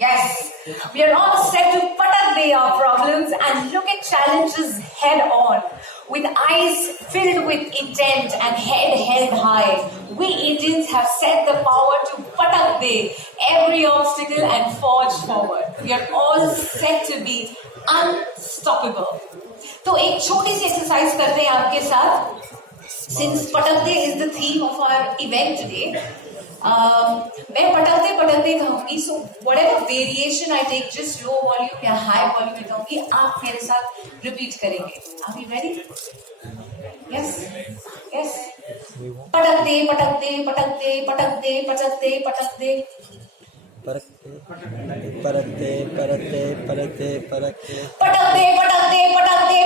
Yes, we are all set to patak de our problems and look at challenges head on. With eyes filled with intent and head held high, we Indians have set the power to patak de every obstacle and forge forward. We are all set to be unstoppable. तो एक छोटी सी exercise करते हैं आपके साथ. Since patak de is the theme of our event today, मैं पटकते पटकते कहूंगी. So whatever variation I take, just low volume या high volume में कहूंगी, आप मेरे साथ repeat करेंगे. Are we ready? Yes. Yes. पटकते पटकते पटकते पटकते पटकते पटकते परकते परकते परकते परकते परकते पटकते पटकते पटकते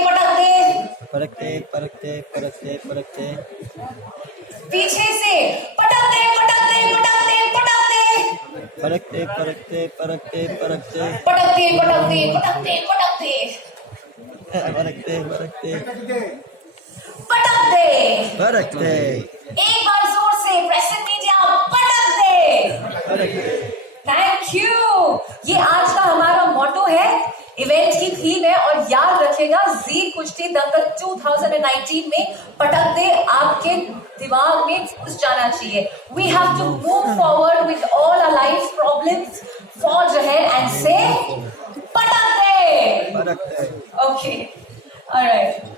पटकते परकते परकते परकते परकते पीछे से पटकते पटकते पटकते पटकते परकते परकते परकते परकते पटकते पटकते पटकते पटकते परकते परकते पटकते. परकते एक बार जोर से प्रेजेंट मीडिया पटकते. परकते. Thank you. ये आज का हमारा मोटो है, इवेंट की थीम है, और याद रखेगा जी कुश्ती दंगल 2019 में पटक दे आपके दिमाग में घुस जाना चाहिए. We have to move forward with all our life problems, forge ahead and से पटक दे. परकते. Okay, alright.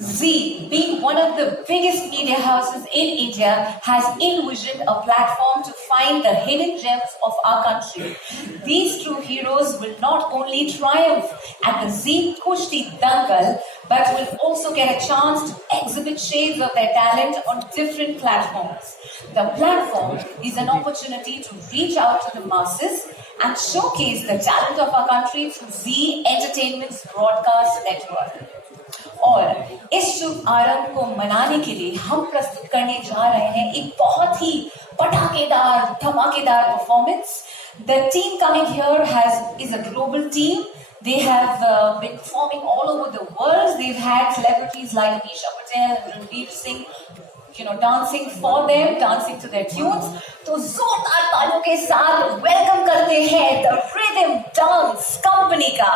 Zee, being one of the biggest media houses in India, has envisioned a platform to find the hidden gems of our country. These true heroes will not only triumph at the Zee Kushti Dangal, but will also get a chance to exhibit shades of their talent on different platforms. The platform is an opportunity to reach out to the masses and showcase the talent of our country through Zee Entertainment's broadcast network. और इस शुभ आरंभ को मनाने के लिए हम प्रस्तुत करने जा रहे हैं एक बहुत ही पटाखेदार धमाकेदार performance. The team coming here is a global team. They have been performing all over the world. They've had celebrities like Nisha Patel and Ranveer Singh, dancing for them, dancing to their tunes. तो जोरदार तालियों के साथ welcome करते हैं The Rhythm Dance Company का.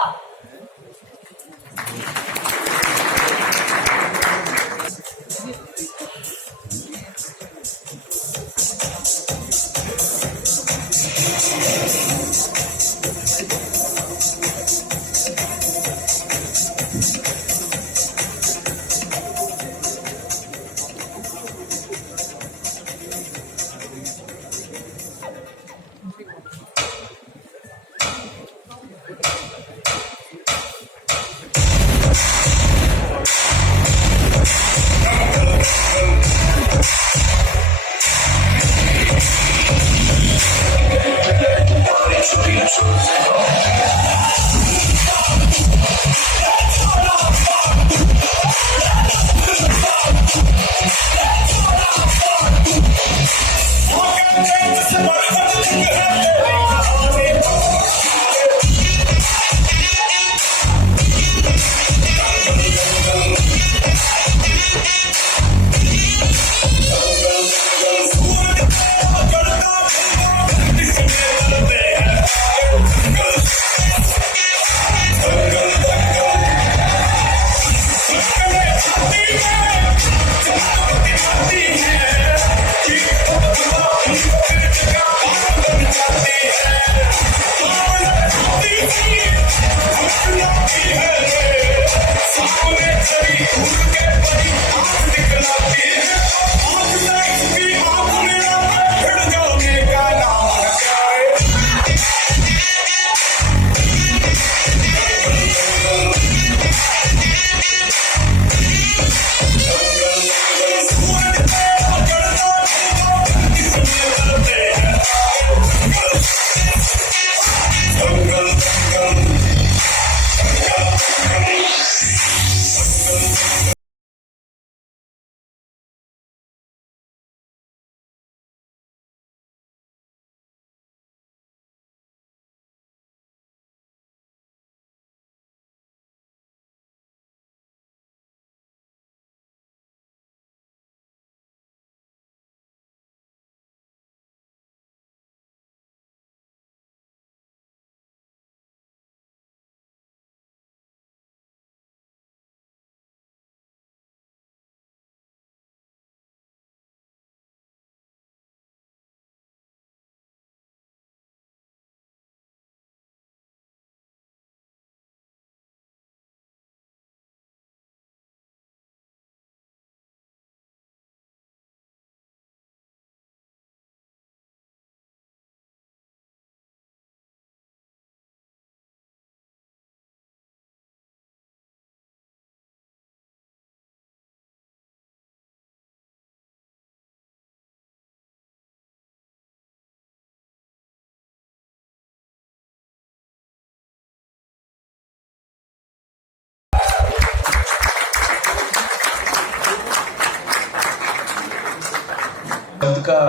शब्द का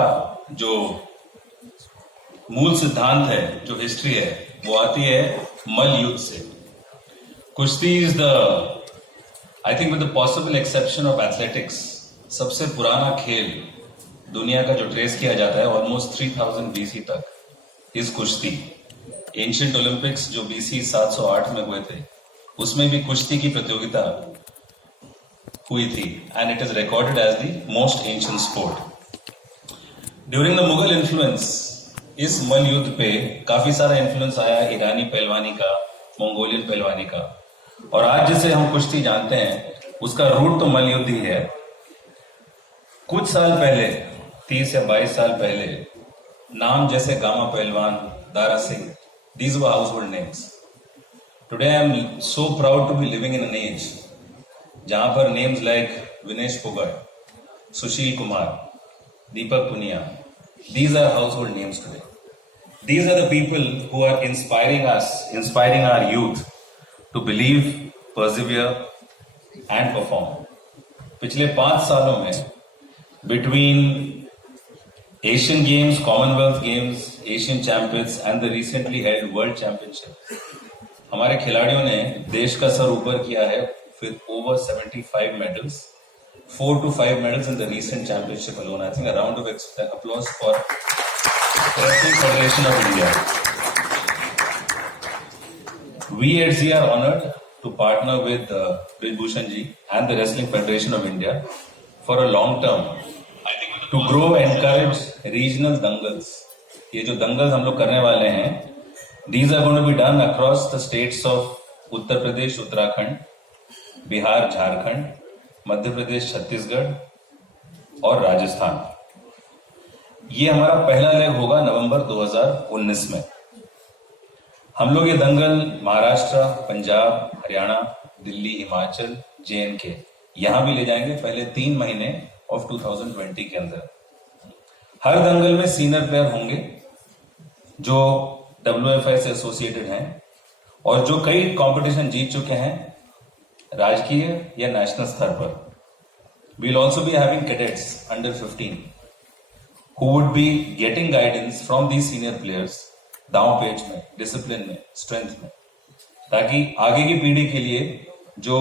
जो मूल सिद्धांत है, जो हिस्ट्री है, वो आती है मल युद्ध से। कुश्ती is the, I think with the possible exception of athletics, सबसे पुराना खेल दुनिया का जो ट्रेस किया जाता है ऑलमोस्ट 3000 BC तक, इस कुश्ती। एंशिएंट ओलंपिक्स जो BC 708 में हुए थे, उसमें भी कुश्ती की प्रतियोगिता हुई थी, and it is recorded as the most ancient sport. During the Mughal influence, इस मल युद्ध पे काफी सारा इन्फ्लुएंस आया ईरानी पहलवानी का, मंगोलियन पहलवानी का, और आज जिसे हम कुश्ती जानते हैं उसका रूट तो मल युद्ध ही है। कुछ साल पहले, 30 या 22 साल पहले, नाम जैसे गामा पहलवान, Dara Singh, these were household names. Today I am so proud to be living in an age जहां पर names like Vinesh Phogat, Sushil Kumar, Deepak Punia, these are household names today. These are the people who are inspiring us, inspiring our youth to believe, persevere and perform. पिछले 5 सालों में between Asian Games, Commonwealth Games, Asian Champions and the recently held World Championship, हमारे खिलाड़ियों ने देश का sir ऊपर किया है with over 75 medals, 4 to 5 medals in the recent championship alone. I think a round of applause for Wrestling Federation of India. We at Z are honored to partner with Brij Bhushan ji and the Wrestling Federation of India for a long term to grow and encourage regional dangals. ये जो दंगल्स हम लोग करने वाले हैं, these are going to be done across the states of Uttar Pradesh, Uttarakhand, Bihar, Jharkhand, Madhya Pradesh, Chhattisgarh और राजस्थान। ये हमारा पहला लेग होगा नवंबर 2019 में। हम लोग ये दंगल महाराष्ट्र, पंजाब, हरियाणा, दिल्ली, हिमाचल, JNK यहां भी ले जाएंगे पहले 3 महीने ऑफ 2020 के अंदर। हर दंगल में सीनियर प्लेयर होंगे जो WFI से एसोसिएटेड हैं और जो कई कंपटीशन जीत चुके हैं राजकीय या नेशनल स्तर पर। We'll also be having cadets under 15 who would be getting guidance from these senior players, दांव पेच में, डिसिप्लिन में, स्ट्रेंथ में, ताकि आगे की पीढ़ी के लिए जो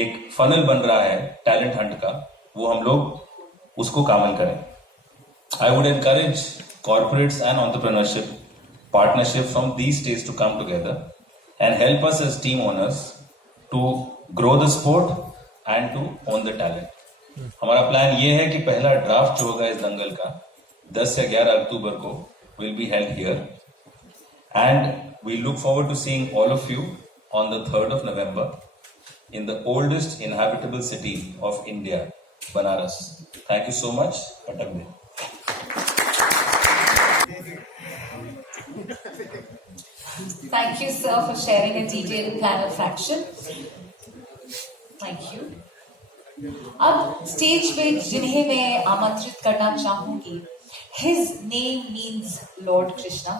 एक फनल बन रहा है टैलेंट हंट का, वो हम लोग उसको कामल करें। I would encourage corporates and entrepreneurship partnership from these states to come together and help us as team owners to grow the sport and to own the talent. हमारा प्लान ये है कि पहला ड्राफ्ट जो होगा इस दंगल का 10 से 11 अक्टूबर को will be held here and we look forward to seeing all of you on the 3rd of November in the oldest inhabitable city of India, Banaras. Thank you so much. Patak Din. Thank you, sir, for sharing a detailed plan of action. Thank you. अब stage पे जिन्हें मैं आमंत्रित करना चाहूंगी, his name means Lord Krishna,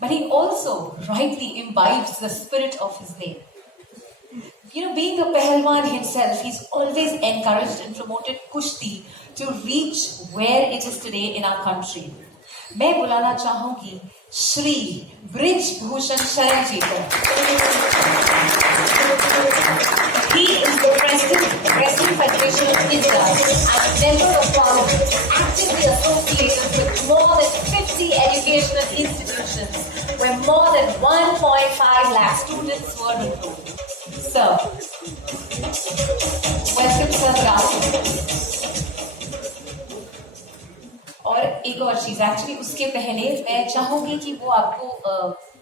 but he also rightly imbibes the spirit of his name. You know, being a Pahalwan himself, he's always encouraged and promoted Kushti to reach where it is today in our country. मैं बुलाना चाहूंगी Shri bridge Bhushan शरण जी को। He is the president of the Wrestling Federation of India and a member of Parliament, actively associated with more than 50 educational institutions where more than 1.5 lakh students were enrolled. Sir, welcome, sir, Rahul. और एक और चीज, actually उसके पहले मैं चाहूंगी कि वो आपको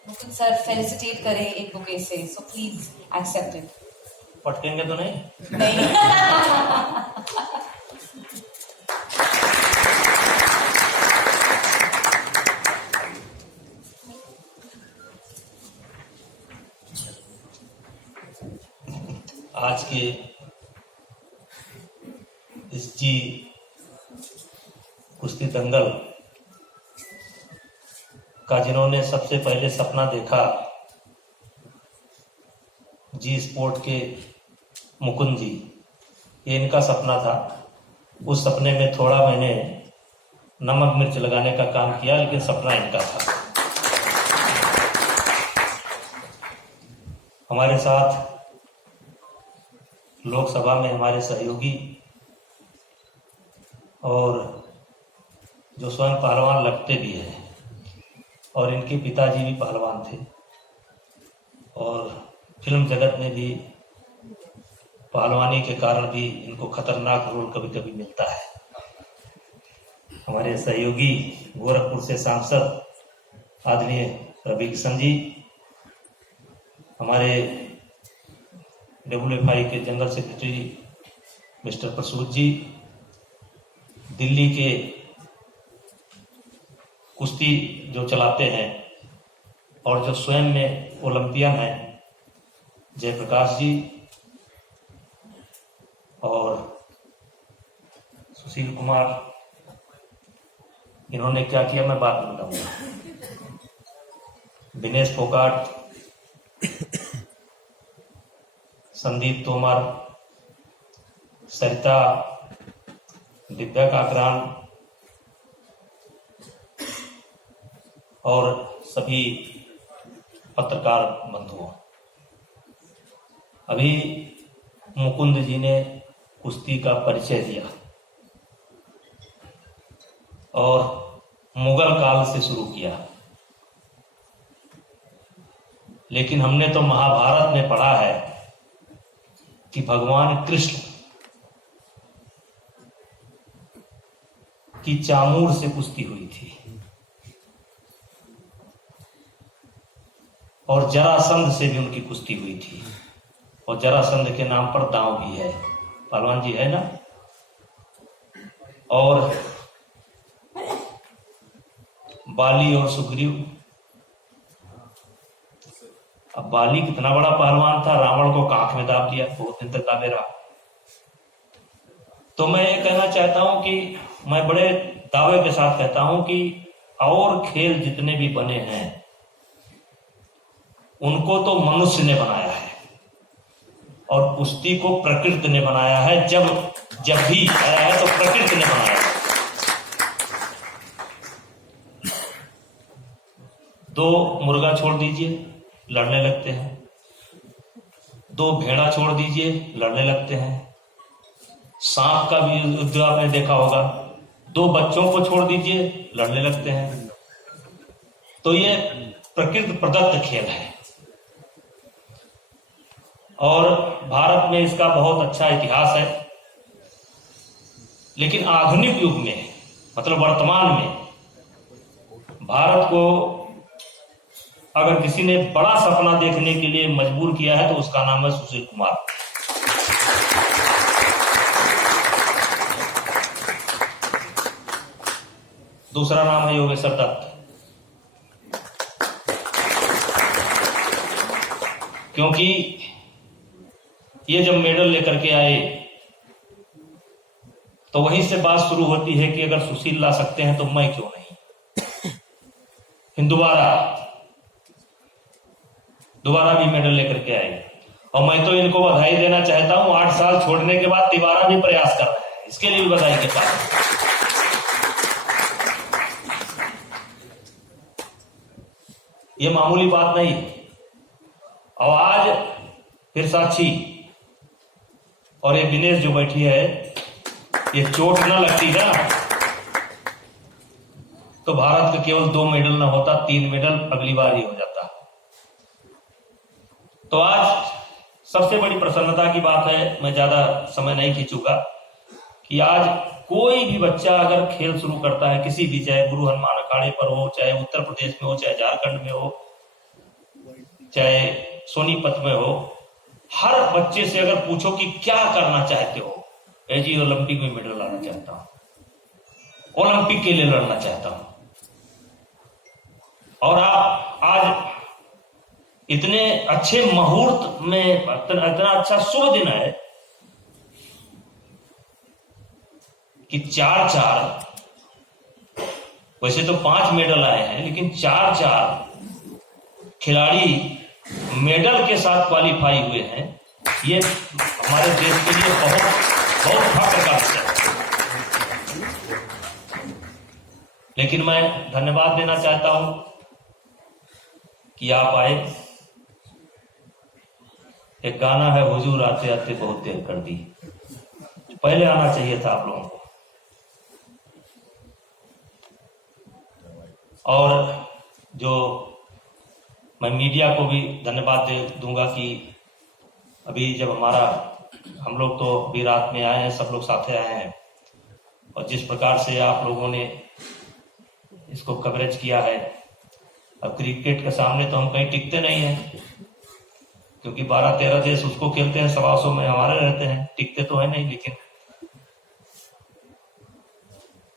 मुकुंद सर फेलिसिटेट करें एक बुके से, सो प्लीज एक्सेप्ट इट। पटकेंगे तो नहीं? नहीं। आज के इस जी कुश्ती दंगल का जिन्होंने सबसे पहले सपना देखा, जी स्पोर्ट के मुकुंद जी, ये इनका सपना था। उस सपने में थोड़ा मैंने नमक मिर्च लगाने का काम किया, लेकिन सपना इनका था। हमारे साथ लोकसभा में हमारे सहयोगी और जो स्वयं पहलवान लगते भी हैं, और इनके पिताजी भी पहलवान थे, और फिल्म जगत में भी पहलवानी के कारण भी इनको खतरनाक रोल कभी कभी मिलता है। हमारे सहयोगी गोरखपुर से सांसद आदरणीय रवि किशन जी, हमारे WFI के जनरल सेक्रेटरी मिस्टर प्रसूत जी, दिल्ली के कुश्ती जो चलाते हैं और जो स्वयं में ओलंपियन हैं, जयप्रकाश जी, और सुशील कुमार, इन्होंने क्या किया मैं बात में बताऊंगा। दिनेश फोगाट, संदीप तोमर, सरिता, दिव्या काकरान और सभी पत्रकार बंधुओं, अभी मुकुंद जी ने कुश्ती का परिचय दिया और मुगल काल से शुरू किया, लेकिन हमने तो महाभारत में पढ़ा है कि भगवान कृष्ण की चामूर से कुश्ती हुई थी, और जरासंध से भी उनकी कुश्ती हुई थी, और जरासंध के नाम पर दांव भी है। पहलवान जी है ना। और बाली और सुग्रीव, अब बाली कितना बड़ा पहलवान था, रावण को कांख में दाब दिया, बहुत दिन तक दाबे रहा। तो मैं ये कहना चाहता हूं कि मैं बड़े दावे के साथ कहता हूं कि और खेल जितने भी बने हैं उनको तो मनुष्य ने बनाया है, और कुश्ती को प्रकृति ने बनाया है। जब भी आया है तो प्रकृति ने बनाया है। 2 मुर्गा छोड़ दीजिए, लड़ने लगते हैं। 2 भेड़ा छोड़ दीजिए, लड़ने लगते हैं। सांप का भी युद्ध आपने देखा होगा। 2 बच्चों को छोड़ दीजिए, लड़ने लगते हैं। तो ये प्रकृति प्रदत्त खेल है, और भारत में इसका बहुत अच्छा इतिहास है। लेकिन आधुनिक युग में, मतलब वर्तमान में, भारत को अगर किसी ने बड़ा सपना देखने के लिए मजबूर किया है तो उसका नाम है सुशील कुमार। दूसरा नाम है योगेश्वर दत्त। क्योंकि ये जब मेडल लेकर के आए तो वहीं से बात शुरू होती है कि अगर सुशील ला सकते हैं तो मैं क्यों नहीं। फिर दोबारा भी मेडल लेकर के आए, और मैं तो इनको बधाई देना चाहता हूं। 8 साल छोड़ने के बाद दोबारा भी प्रयास कर रहे हैं, इसके लिए भी बधाई के साथ। ये मामूली बात नहीं है। और आज फिर साक्षी और ये दिनेश जो बैठी है, ये चोट न लगती ना तो भारत का केवल 2 मेडल ना होता, 3 मेडल अगली बार ही हो जाता। तो आज सबसे बड़ी प्रसन्नता की बात है, मैं ज्यादा समय नहीं खींचूंगा, कि आज कोई भी बच्चा अगर खेल शुरू करता है, किसी भी, चाहे गुरु हनुमान अखाड़े पर हो, चाहे उत्तर प्रदेश में हो, चाहे झारखंड में हो, चाहे सोनीपत में हो, हर बच्चे से अगर पूछो कि क्या करना चाहते हो, जी ओलंपिक में मेडल लाना चाहता हूं, ओलंपिक के लिए लड़ना चाहता हूं। और आप आज इतने अच्छे मुहूर्त में, इतना अच्छा शुभ दिन है कि 4-4, वैसे तो 5 मेडल आए हैं, लेकिन 4-4 खिलाड़ी मेडल के साथ क्वालिफाई हुए हैं। ये हमारे देश के लिए बहुत बहुत फख्र का विषय है। लेकिन मैं धन्यवाद देना चाहता हूं कि आप आए। एक गाना है, हुजूर आते आते बहुत देर कर दी, पहले आना चाहिए था आप लोगों को। और जो मैं मीडिया को भी धन्यवाद दे दूंगा कि अभी जब हम लोग तो अभी रात में आए हैं, सब लोग साथे आए हैं, और जिस प्रकार से आप लोगों ने इसको कवरेज किया है, अब क्रिकेट के सामने तो हम कहीं टिकते नहीं हैं, क्योंकि 12-13 देश उसको खेलते हैं, 125 में हमारे रहते हैं, टिकते तो है नहीं, लेकिन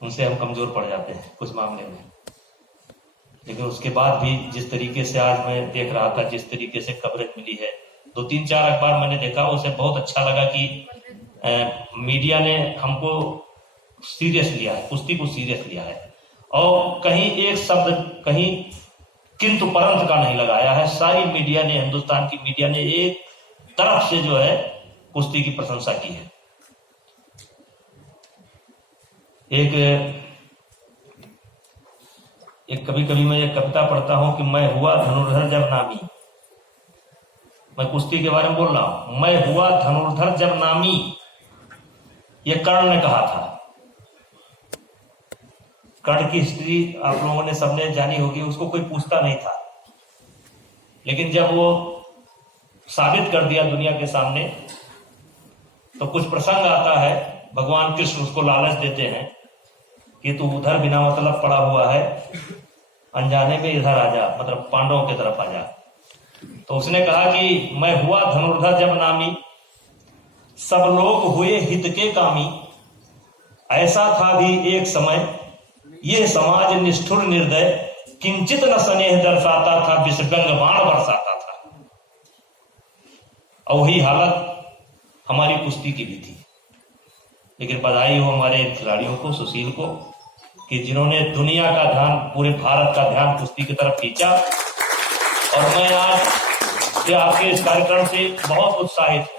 उनसे हम कमजोर पड़ जाते हैं कुछ मामले में। लेकिन उसके बाद भी जिस तरीके से आज मैं देख रहा था, जिस तरीके से कवरेज मिली है, 2-3-4 अखबार मैंने देखा, उसे बहुत अच्छा लगा कि मीडिया ने हमको सीरियस लिया है, कुश्ती को सीरियस लिया है, और कहीं एक शब्द कहीं किंतु परंतु का नहीं लगाया है। सारी मीडिया ने, हिंदुस्तान की मीडिया ने एक तरफ से जो है कुश्ती की प्रशंसा की है। एक कभी कभी मैं एक कविता पढ़ता हूं कि मैं हुआ धनुर्धर जब नामी, मैं कुश्ती के बारे में बोल रहा हूं, मैं हुआ धनुर्धर जब नामी, ये कर्ण ने कहा था। कर्ण की हिस्ट्री आप लोगों ने सबने जानी होगी, उसको कोई पूछता नहीं था, लेकिन जब वो साबित कर दिया दुनिया के सामने, तो कुछ प्रसंग आता है, भगवान कृष्ण उसको लालच देते हैं कि तू उधर बिना मतलब पड़ा हुआ है, अनजाने में इधर आ जा, मतलब पांडवों की तरफ आ जा। तो उसने कहा कि मैं हुआ धनुर्धर जब नामी, सब लोग हुए हित के कामी, ऐसा था भी एक समय, ये समाज निष्ठुर निर्दय, किंचित न स्नेह दर्शाता था, विषगंग बाण बरसाता था। और वही हालत हमारी कुश्ती की भी थी। लेकिन बधाई हो हमारे खिलाड़ियों को, सुशील को, कि जिन्होंने दुनिया का ध्यान, पूरे भारत का ध्यान कुश्ती की तरफ खींचा। और मैं आज से आपके इस कार्यक्रम से बहुत उत्साहित हूं।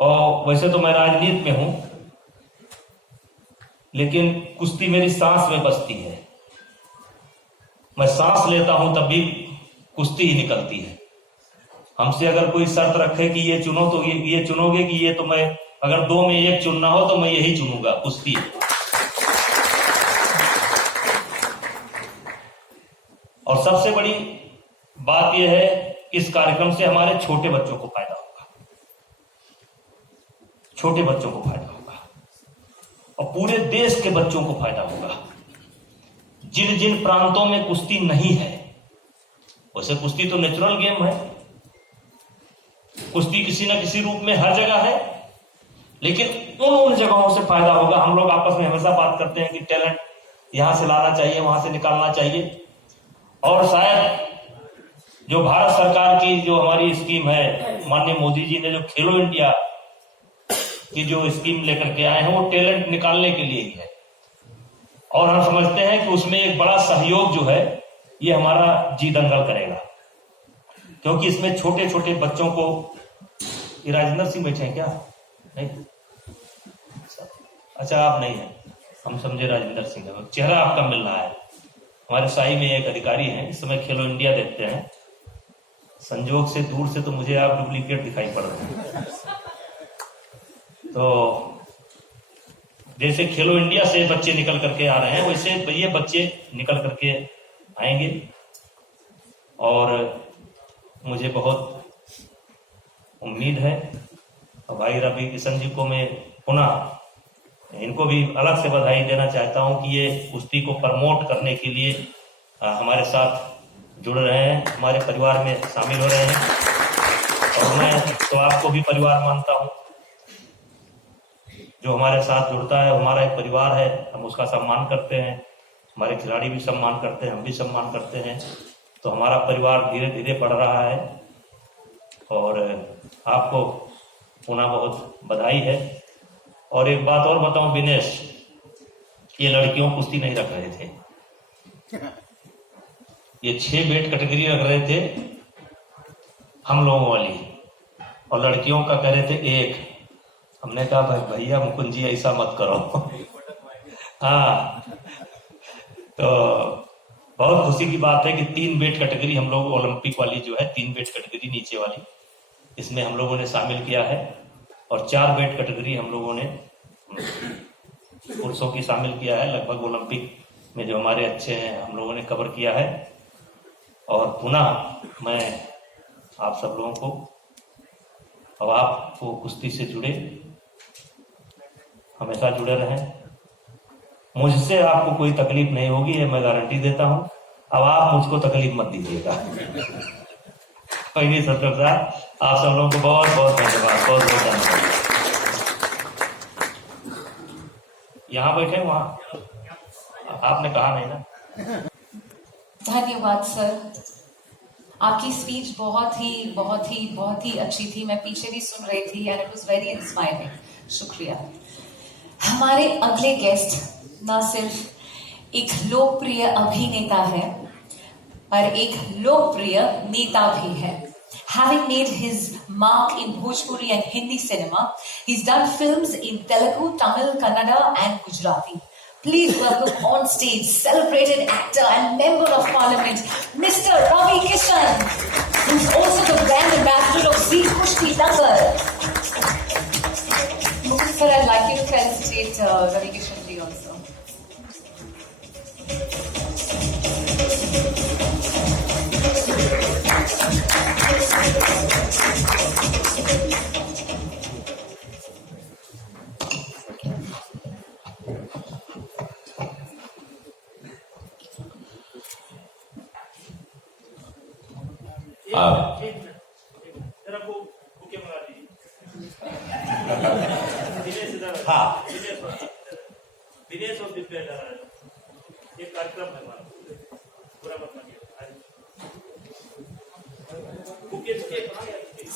और वैसे तो मैं राजनीति में हूं, लेकिन कुश्ती मेरी सांस में बसती है। मैं सांस लेता हूं तब भी कुश्ती ही निकलती है। हमसे अगर कोई शर्त रखे कि ये चुनो, तो ये चुनोगे कि ये, तो मैं अगर 2 में 1 चुनना हो तो मैं यही चुनूंगा, कुश्ती। और सबसे बड़ी बात यह है, इस कार्यक्रम से हमारे छोटे बच्चों को फायदा होगा, छोटे बच्चों को फायदा होगा, और पूरे देश के बच्चों को फायदा होगा। जिन जिन प्रांतों में कुश्ती नहीं है, वैसे कुश्ती तो नेचुरल गेम है, कुश्ती किसी न किसी रूप में हर जगह है, लेकिन उन जगहों से फायदा होगा। हम लोग आपस में हमेशा बात करते हैं कि टैलेंट यहां से लाना चाहिए, वहां से निकालना चाहिए, और शायद जो भारत सरकार की जो हमारी स्कीम है, माननीय मोदी जी ने जो खेलो इंडिया की जो स्कीम लेकर के आए हैं, वो टैलेंट निकालने के लिए ही है। और हम समझते हैं कि उसमें एक बड़ा सहयोग जो है, ये हमारा जी दंगल करेगा, क्योंकि इसमें छोटे छोटे बच्चों को, ये राजेंद्र सिंह बैठे हैं क्या? नहीं, अच्छा आप नहीं है, हम समझे राजेंद्र सिंह है, चेहरा आपका मिल रहा है। हमारे शाही में एक अधिकारी हैं, इस समय खेलो इंडिया देखते हैं, संजोग से दूर से तो मुझे आप डुप्लीकेट दिखाई पड़ रहे हैं। तो जैसे खेलो इंडिया से बच्चे निकल करके आ रहे हैं, वैसे ये बच्चे निकल करके आएंगे। और मुझे बहुत उम्मीद है, और भाई रवि किशन जी को मैं पुनः इनको भी अलग से बधाई देना चाहता हूं कि ये कुश्ती को प्रमोट करने के लिए हमारे साथ जुड़ रहे हैं, हमारे परिवार में शामिल हो रहे हैं। और मैं तो आपको भी परिवार मानता हूं, जो हमारे साथ जुड़ता है हमारा एक परिवार है, हम उसका सम्मान करते हैं, हमारे खिलाड़ी भी सम्मान करते हैं, हम भी सम्मान करते हैं। तो हमारा परिवार धीरे धीरे बढ़ रहा है, और आपको पुनः बहुत बधाई है। और एक बात और बताऊं विनेश, ये लड़कियों कुश्ती नहीं रख रहे थे, ये 6 वेट कैटेगरी रख रहे थे हम लोगों वाली, और लड़कियों का कह रहे थे 1। हमने कहा भाई भैया मुकुंद जी ऐसा मत करो। हाँ, तो बहुत खुशी की बात है कि 3 वेट कैटेगरी हम लोग ओलंपिक वाली जो है 3 वेट कैटेगरी नीचे वाली इसमें हम लोगों ने शामिल किया है और 4 वेट कैटेगरी हम लोगों ने पुरुषों की शामिल किया है। लगभग ओलंपिक में जो हमारे अच्छे हैं हम लोगों ने कवर किया है। और पुनः मैं आप सब लोगों को, अब आपको कुश्ती से जुड़े हमेशा जुड़े रहें, मुझसे आपको कोई तकलीफ नहीं होगी, ये मैं गारंटी देता हूं। अब आप मुझको तकलीफ मत दीजिएगा। पहले सर आप सब लोगों को बहुत बहुत धन्यवाद, बहुत बहुत धन्यवाद। यहाँ बैठे वहां आपने कहा नहीं ना। धन्यवाद सर, आपकी स्पीच बहुत ही अच्छी थी। मैं पीछे भी सुन रही थी and it was very inspiring. शुक्रिया। हमारे अगले गेस्ट न सिर्फ एक लोकप्रिय अभिनेता है पर एक लोकप्रिय नेता भी है। Having made his mark in Bhojpuri and Hindi cinema, he's done films in Telugu, Tamil, Kannada and Gujarati. Please welcome on stage celebrated actor and member of parliament, Mr. Ravi Kishan, who's also the brand ambassador of Zee Kushti Dangal. Sir, I'd like you to felicitate Ravi Kishan ji also. हाँ, दिनेश और दिव्या ये कार्यक्रम है हमारा, पूरा मत मानिए।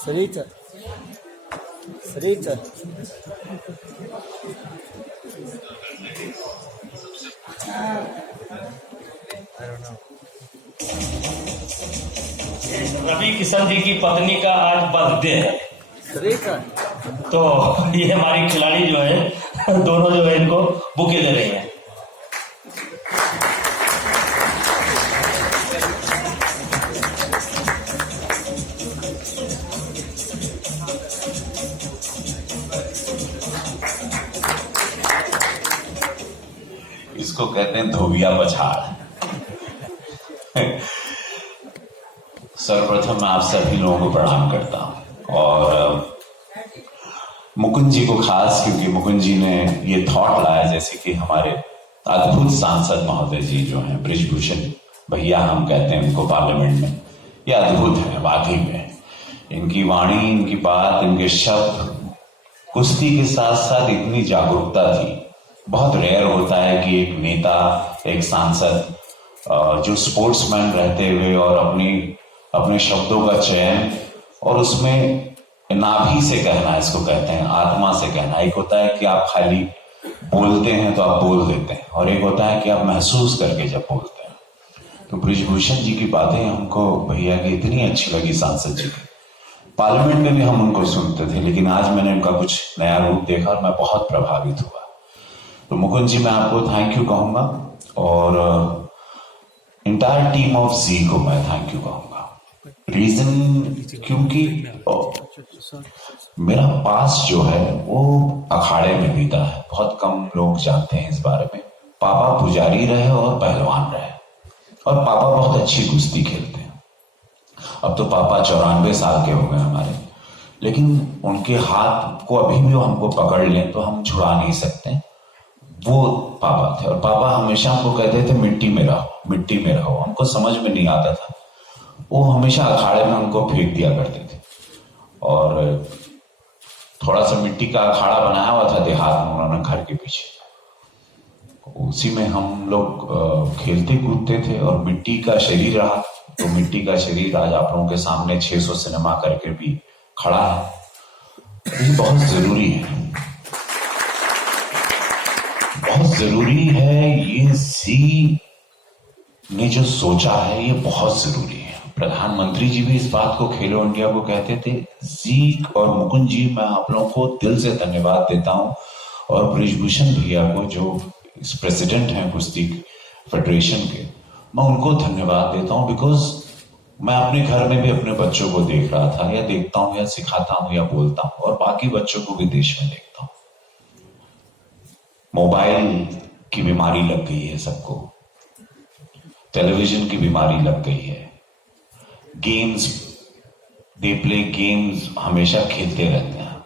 Sarita. Sarita. I don't know. Ravi Kishan ji की पत्नी का आज बर्थडे है, Sarita. तो ये हमारी खिलाड़ी जो है दोनों जो है इनको बुके दे रही हैं। इसको कहते हैं धोबिया पछाड़। सर्वप्रथम मैं आप सभी लोगों को प्रणाम करता हूं और मुकुंद जी को खास, क्योंकि मुकुंद जी ने ये थॉट लाया, जैसे कि हमारे अद्भुत सांसद महोदय जी जो हैं बृजभूषण भैया हम कहते हैं उनको पार्लियामेंट में, ये अद्भुत है वाकई में। इनकी वाणी, इनकी बात, इनके शब्द, कुश्ती के साथ साथ इतनी जागरूकता थी। बहुत रेयर होता है कि एक नेता, एक सांसद जो स्पोर्ट्समैन रहते हुए और अपने शब्दों का चयन और उसमें नाभि से कहना, इसको कहते हैं आत्मा से कहना। एक होता है कि आप खाली बोलते हैं तो आप बोल देते हैं, और एक होता है कि आप महसूस करके जब बोलते हैं। तो बृजभूषण जी की बातें हमको भैया की इतनी अच्छी लगी, सांसद जी की। पार्लियामेंट में भी हम उनको सुनते थे, लेकिन आज मैंने उनका कुछ नया रूप देखा और मैं बहुत प्रभावित हुआ। तो मुकुंद जी, मैं आपको थैंक यू कहूंगा और इंटायर टीम ऑफ जी को मैं थैंक यू कहूंगा। रीजन क्योंकि मेरा पास जो है वो अखाड़े में बीता है। बहुत कम लोग जानते हैं इस बारे में। पापा पुजारी रहे और पहलवान रहे, और पापा बहुत अच्छी कुश्ती खेलते हैं। अब तो पापा 94 साल के हो गए हमारे, लेकिन उनके हाथ को अभी भी हमको पकड़ लें तो हम छुड़ा नहीं सकते। वो पापा थे, और पापा हमेशा हमको कहते थे मिट्टी में रहो, मिट्टी में रहो। हमको समझ में नहीं आता था, वो हमेशा अखाड़े में हमको फेंक दिया करते थे। और थोड़ा सा मिट्टी का अखाड़ा बनाया हुआ था देहात में उन्होंने घर के पीछे, उसी में हम लोग खेलते कूदते थे। और मिट्टी का शरीर रहा, तो मिट्टी का शरीर आज आप लोगों के सामने 600 सिनेमा करके भी खड़ा है। ये बहुत जरूरी है, बहुत जरूरी है। ये जी ने जो सोचा है ये बहुत जरूरी है। प्रधानमंत्री जी भी इस बात को खेलो इंडिया को कहते थे। जीक और मुकुंद जी, मैं आप लोगों को दिल से धन्यवाद देता हूं, और बृजभूषण भैया को जो प्रेसिडेंट हैं कुश्ती फेडरेशन के, मैं उनको धन्यवाद देता हूं। बिकॉज मैं अपने घर में भी अपने बच्चों को देख रहा था, या देखता हूं, या सिखाता हूं, या बोलता हूं, और बाकी बच्चों को भी देश में देखता हूं। मोबाइल की बीमारी लग गई है सबको, टेलीविजन की बीमारी लग गई है, गेम्स, दे प्ले गेम्स, हमेशा खेलते रहते हैं।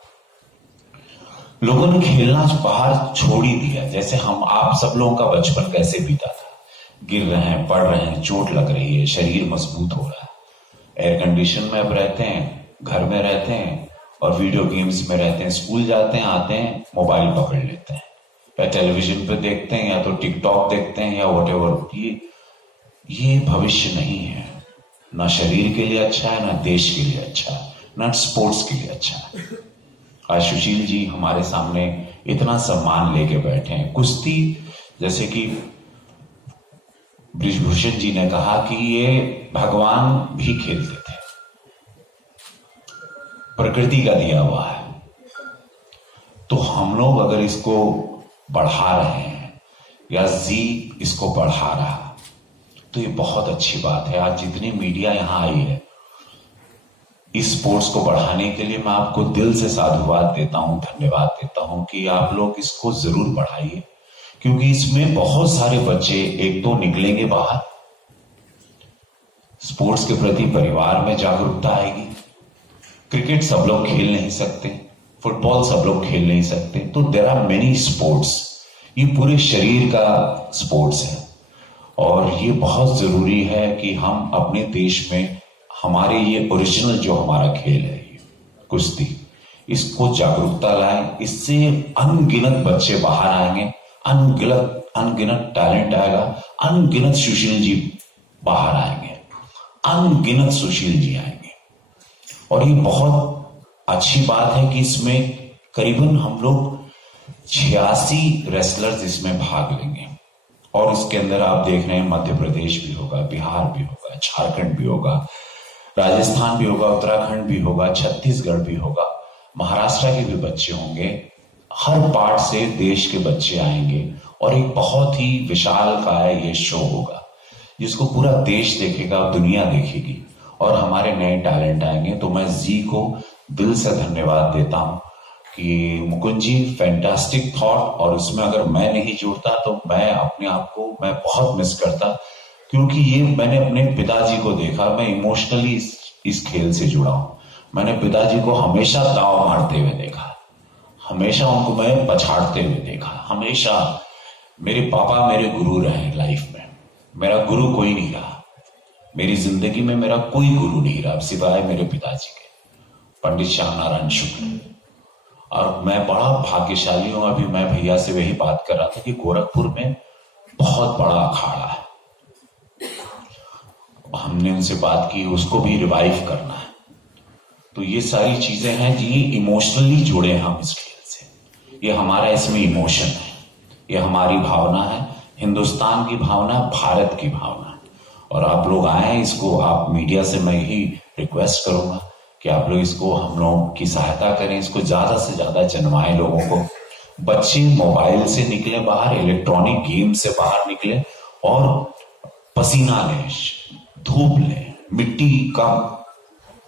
लोगों ने खेलना बाहर छोड़ ही दिया। जैसे हम आप सब लोगों का बचपन कैसे बीता था, गिर रहे हैं, पड़ रहे हैं, चोट लग रही है, शरीर मजबूत हो रहा है, एयर कंडीशन में अब रहते हैं, घर में रहते हैं और वीडियो गेम्स में रहते हैं, स्कूल जाते हैं, आते हैं, मोबाइल पकड़ लेते हैं, या टेलीविजन पे देखते हैं, या तो टिकटॉक देखते हैं, या व्हाटएवर। ये भविष्य नहीं है, ना शरीर के लिए अच्छा है, ना देश के लिए अच्छा है, ना स्पोर्ट्स के लिए अच्छा है। आज सुशील जी हमारे सामने इतना सम्मान लेके बैठे हैं। कुश्ती, जैसे कि बृजभूषण जी ने कहा कि ये भगवान भी खेलते थे, प्रकृति का दिया हुआ है। तो हम लोग अगर इसको बढ़ा रहे हैं, या जी इसको बढ़ा रहा, तो ये बहुत अच्छी बात है। आज जितनी मीडिया यहां आई है इस स्पोर्ट्स को बढ़ाने के लिए, मैं आपको दिल से साधुवाद देता हूं, धन्यवाद देता हूं कि आप लोग इसको जरूर बढ़ाइए, क्योंकि इसमें बहुत सारे बच्चे एक तो निकलेंगे बाहर, स्पोर्ट्स के प्रति परिवार में जागरूकता आएगी। क्रिकेट सब लोग खेल नहीं सकते, फुटबॉल सब लोग खेल नहीं सकते, तो देयर आर मेनी स्पोर्ट्स। ये पूरे शरीर का स्पोर्ट्स है, और ये बहुत जरूरी है कि हम अपने देश में हमारे ये ओरिजिनल जो हमारा खेल है कुश्ती, इसको जागरूकता लाएं। इससे अनगिनत बच्चे बाहर आएंगे, अनगिनत टैलेंट आएगा, अनगिनत सुशील जी बाहर आएंगे, अनगिनत सुशील जी आएंगे। और ये बहुत अच्छी बात है कि इसमें करीबन हम लोग 86 रेसलर्स इसमें भाग लेंगे, और इसके अंदर आप देख रहे हैं मध्य प्रदेश भी होगा, बिहार भी होगा, झारखंड भी होगा, राजस्थान भी होगा, उत्तराखंड भी होगा, छत्तीसगढ़ भी होगा, महाराष्ट्र के भी बच्चे होंगे, हर पार्ट से देश के बच्चे आएंगे, और एक बहुत ही विशाल काय ये शो होगा जिसको पूरा देश देखेगा, दुनिया देखेगी, और हमारे नए टैलेंट आएंगे। तो मैं जी को दिल से धन्यवाद देता हूं कि मुकुंद जी, फैंटास्टिक थॉट, और उसमें अगर मैं नहीं जुड़ता तो मैं अपने आप को मैं बहुत मिस करता, क्योंकि ये मैंने अपने पिताजी को देखा। मैं इमोशनली इस खेल से जुड़ा हूं। मैंने पिताजी को हमेशा दाव मारते हुए देखा, हमेशा उनको मैं पछाड़ते हुए देखा, हमेशा। मेरे पापा मेरे गुरु रहे लाइफ में, मेरा गुरु कोई नहीं रहा मेरी जिंदगी में, मेरा कोई गुरु नहीं रहा सिवाय मेरे पिताजी के, पंडित श्याम नारायण शुक्ल। और मैं बड़ा भाग्यशाली हूं। अभी मैं भैया से वही बात कर रहा था कि गोरखपुर में बहुत बड़ा अखाड़ा है, हमने उनसे बात की, उसको भी रिवाइव करना है। तो ये सारी चीजें हैं जी, इमोशनली जुड़े हैं हम इस खेल से। ये हमारा इसमें इमोशन है, ये हमारी भावना है, हिंदुस्तान की भावना, भारत की भावना। और आप लोग आए, इसको आप मीडिया से मैं यही रिक्वेस्ट करूंगा कि आप लोग इसको, हम लोग की सहायता करें, इसको ज्यादा से ज्यादा जनवाएं लोगों को। बच्चे मोबाइल से निकले बाहर, इलेक्ट्रॉनिक गेम से बाहर निकले, और पसीना लें, धूप लें, मिट्टी का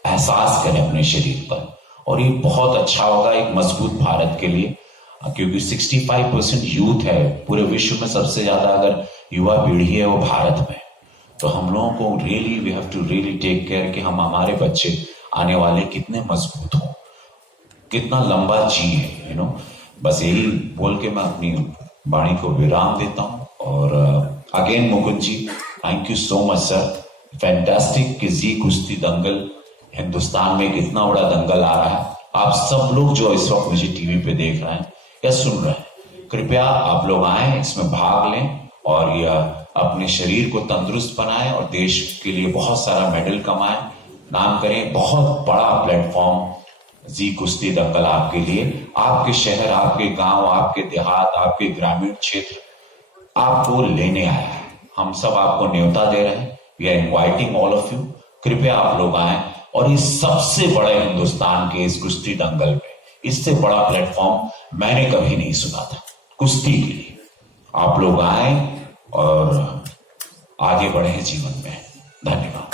एहसास करें अपने शरीर पर, और ये बहुत अच्छा होगा एक मजबूत भारत के लिए। क्योंकि 65% यूथ है पूरे विश्व में, सबसे ज्यादा अगर युवा पीढ़ी है वो भारत में। तो हम लोगों को really we have to really take care कि हम, हमारे बच्चे आने वाले कितने मजबूत हों, कितना लंबा जिए, बस यही बोल के मैं अपनी वाणी को विराम देता हूं। और again Mukund ji, thank you so much sir, fantastic कि जी कुश्ती दंगल हिंदुस्तान में कितना बड़ा दंगल आ रहा है। आप सब लोग जो इस वक्त मुझे टीवी पे देख रहे हैं या सुन रहे हैं, कृपया आप लोग आए, इसमें भाग लें, और यह अपने शरीर को तंदुरुस्त बनाएं, और देश के लिए बहुत सारा मेडल कमाएं, नाम करें। बहुत बड़ा प्लेटफॉर्म जी कुश्ती दंगल आपके लिए, आपके शहर, आपके गांव, आपके देहात, आपके ग्रामीण क्षेत्र आपको लेने आया है। हम सब आपको न्योता दे रहे हैं। We are inviting all of you. कृपया आप लोग आए और इस सबसे बड़े हिंदुस्तान के इस कुश्ती दंगल में इससे बड़ा प्लेटफॉर्म मैंने कभी नहीं सुना था कुश्ती के लिए। आप लोग आए और आगे बढ़े जीवन में। धन्यवाद।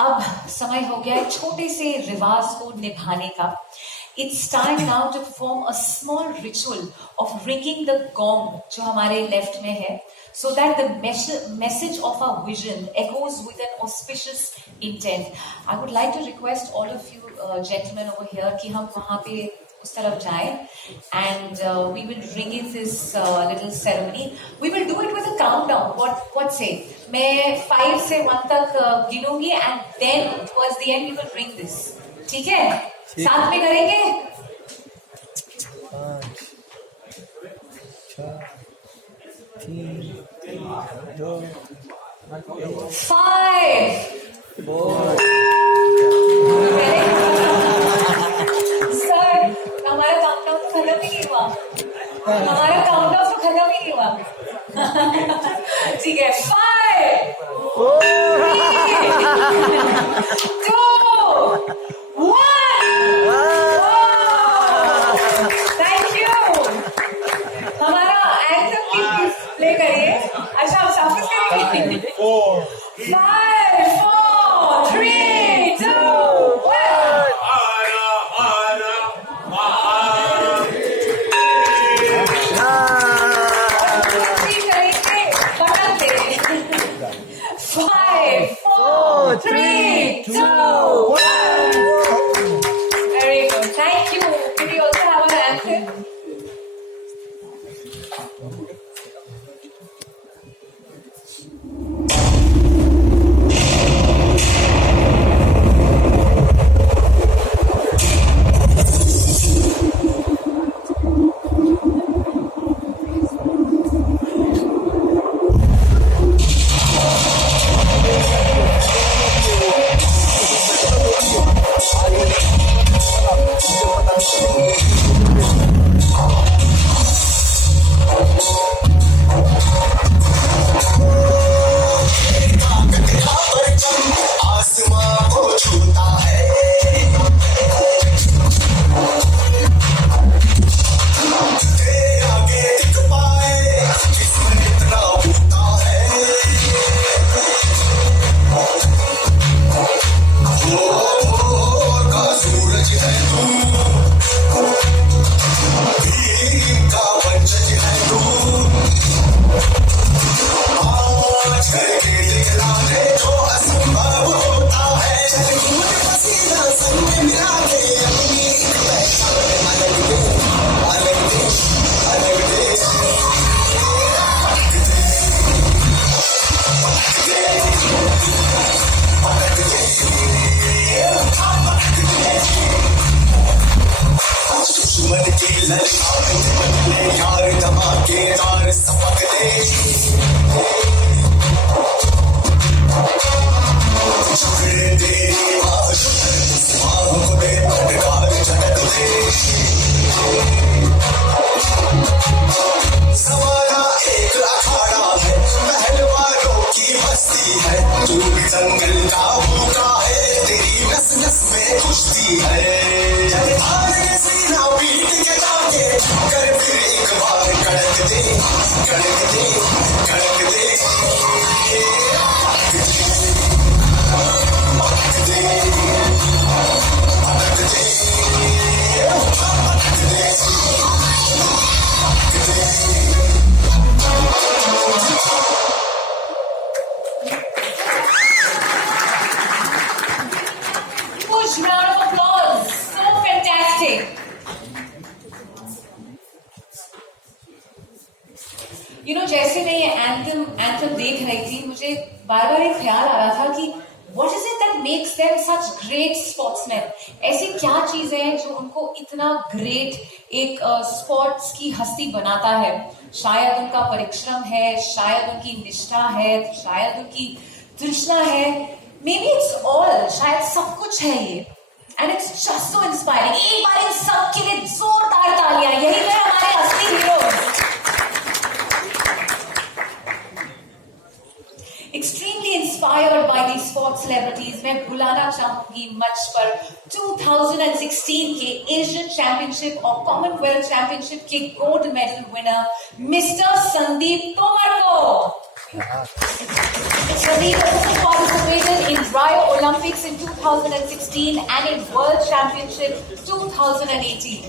अब समय हो गया है छोटे से रिवाज को निभाने का। It's time now to perform a small ritual of ringing the gong जो हमारे लेफ्ट में है, so that the message of our vision echoes with an auspicious intent. I would like to request all of you gentlemen over here कि हम वहाँ पे उस तरफ जाएं and we will ring in this little ceremony. We will do it with a countdown. What say? मैं 5 से 1 तक गिनूंगी and then towards the end we will ring this. ठीक है? साथ में करेंगे? 5 4 3 2 5 4 सर हमारा काउंटडाउन तो खत्म ही नहीं हुआ। ठीक है 5 4 3 2 1 थैंक यू। हमारा एंथम प्लीज प्ले करिए। अच्छा आप वापस करेंगे 5 4 3 2 1 5 4 3 2 1 Very good. Thank you. Did you also have an anthem? जैसे मैं ये एंथम देख रही थी मुझे बार-बार एक ख्याल आ रहा था कि what is it that makes them such great sportsman. ऐसी क्या चीज है जो उनको इतना ग्रेट एक स्पोर्ट्स की हस्ती बनाता है? शायद उनका परिश्रम है, शायद उनकी निष्ठा है, शायद उनकी तृष्णा है, मे बी इट्स ऑल, शायद सब कुछ है ये। And it's just so inspiring. एक बार इन सब के लिए जोरदार तालियां। यही है हमारे असली heroes. Extremely inspired by these sports मैं बुलाना चाहूंगी मंच पर 2016 के एशियन चैंपियनशिप और कॉमनवेल्थ चैंपियनशिप के gold medal winner mister Sandeep Tomar को। Sandeep also participated in Rio Olympics in 2016 and in World Championship 2018.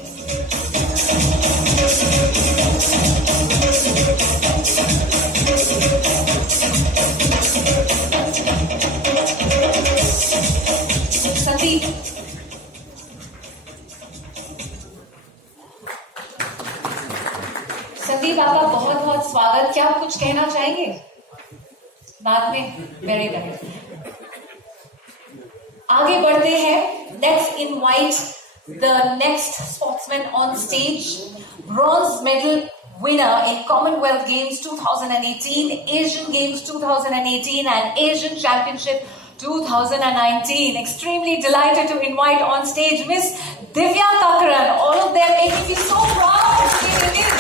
Sandeep, आपका बहुत बहुत स्वागत। क्या आप कुछ कहना चाहेंगे? बाद में वेरी नाइस। आगे बढ़ते हैं। Let's invite the next sportsman on stage. Bronze medal winner in Commonwealth Games 2018, Asian Games 2018 and Asian Championship 2019. Extremely delighted to invite on stage Miss Divya Kakran. All of them making me so proud to be Indian.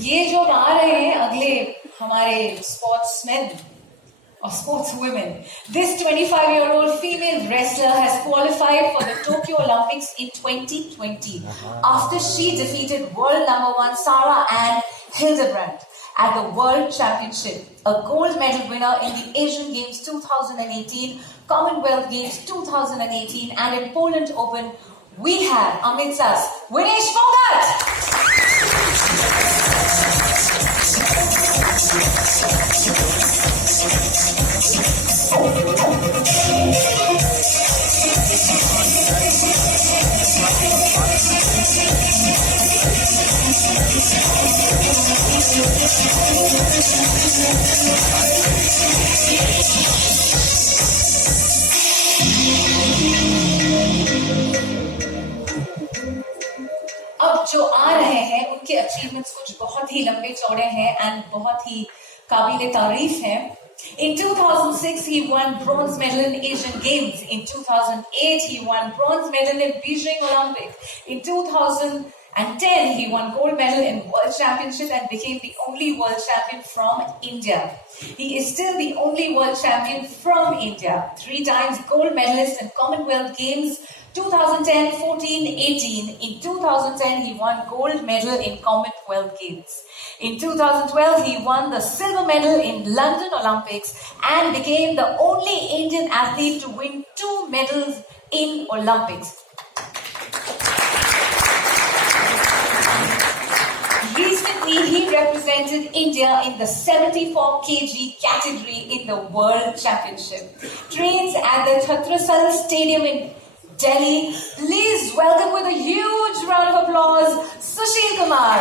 ये जो आ रहे हैं अगले हमारे sportsman or sportswomen. This 25-year-old female wrestler has qualified for the Tokyo Olympics in 2020 after she defeated world number 1 Sarah Ann Hildebrand at the World Championship, a gold medal winner in the Asian Games 2018, Commonwealth Games 2018 and in Poland Open. We have amidst us Vinesh Phogat. अब जो आ रहे हैं उनके achievements कुछ बहुत ही लंबे चौड़े हैं एंड बहुत ही काबिले तारीफ हैं। In 2006, he won bronze medal in Asian Games. In 2008, he won bronze medal in Beijing Olympics. In 2010, he won gold medal in World Championship and became the only world champion from India. He is still the only world champion from India. 3 times gold medalist in Commonwealth Games 2010, 14, 18. In 2010, he won gold medal in Commonwealth Games. In 2012, he won the silver medal in London Olympics and became the only Indian athlete to win 2 medals in Olympics. Recently, he represented India in the 74 kg category in the World Championship. Trains at the Chhatrasal Stadium in Delhi. Please welcome with a huge round of applause, Sushil Kumar.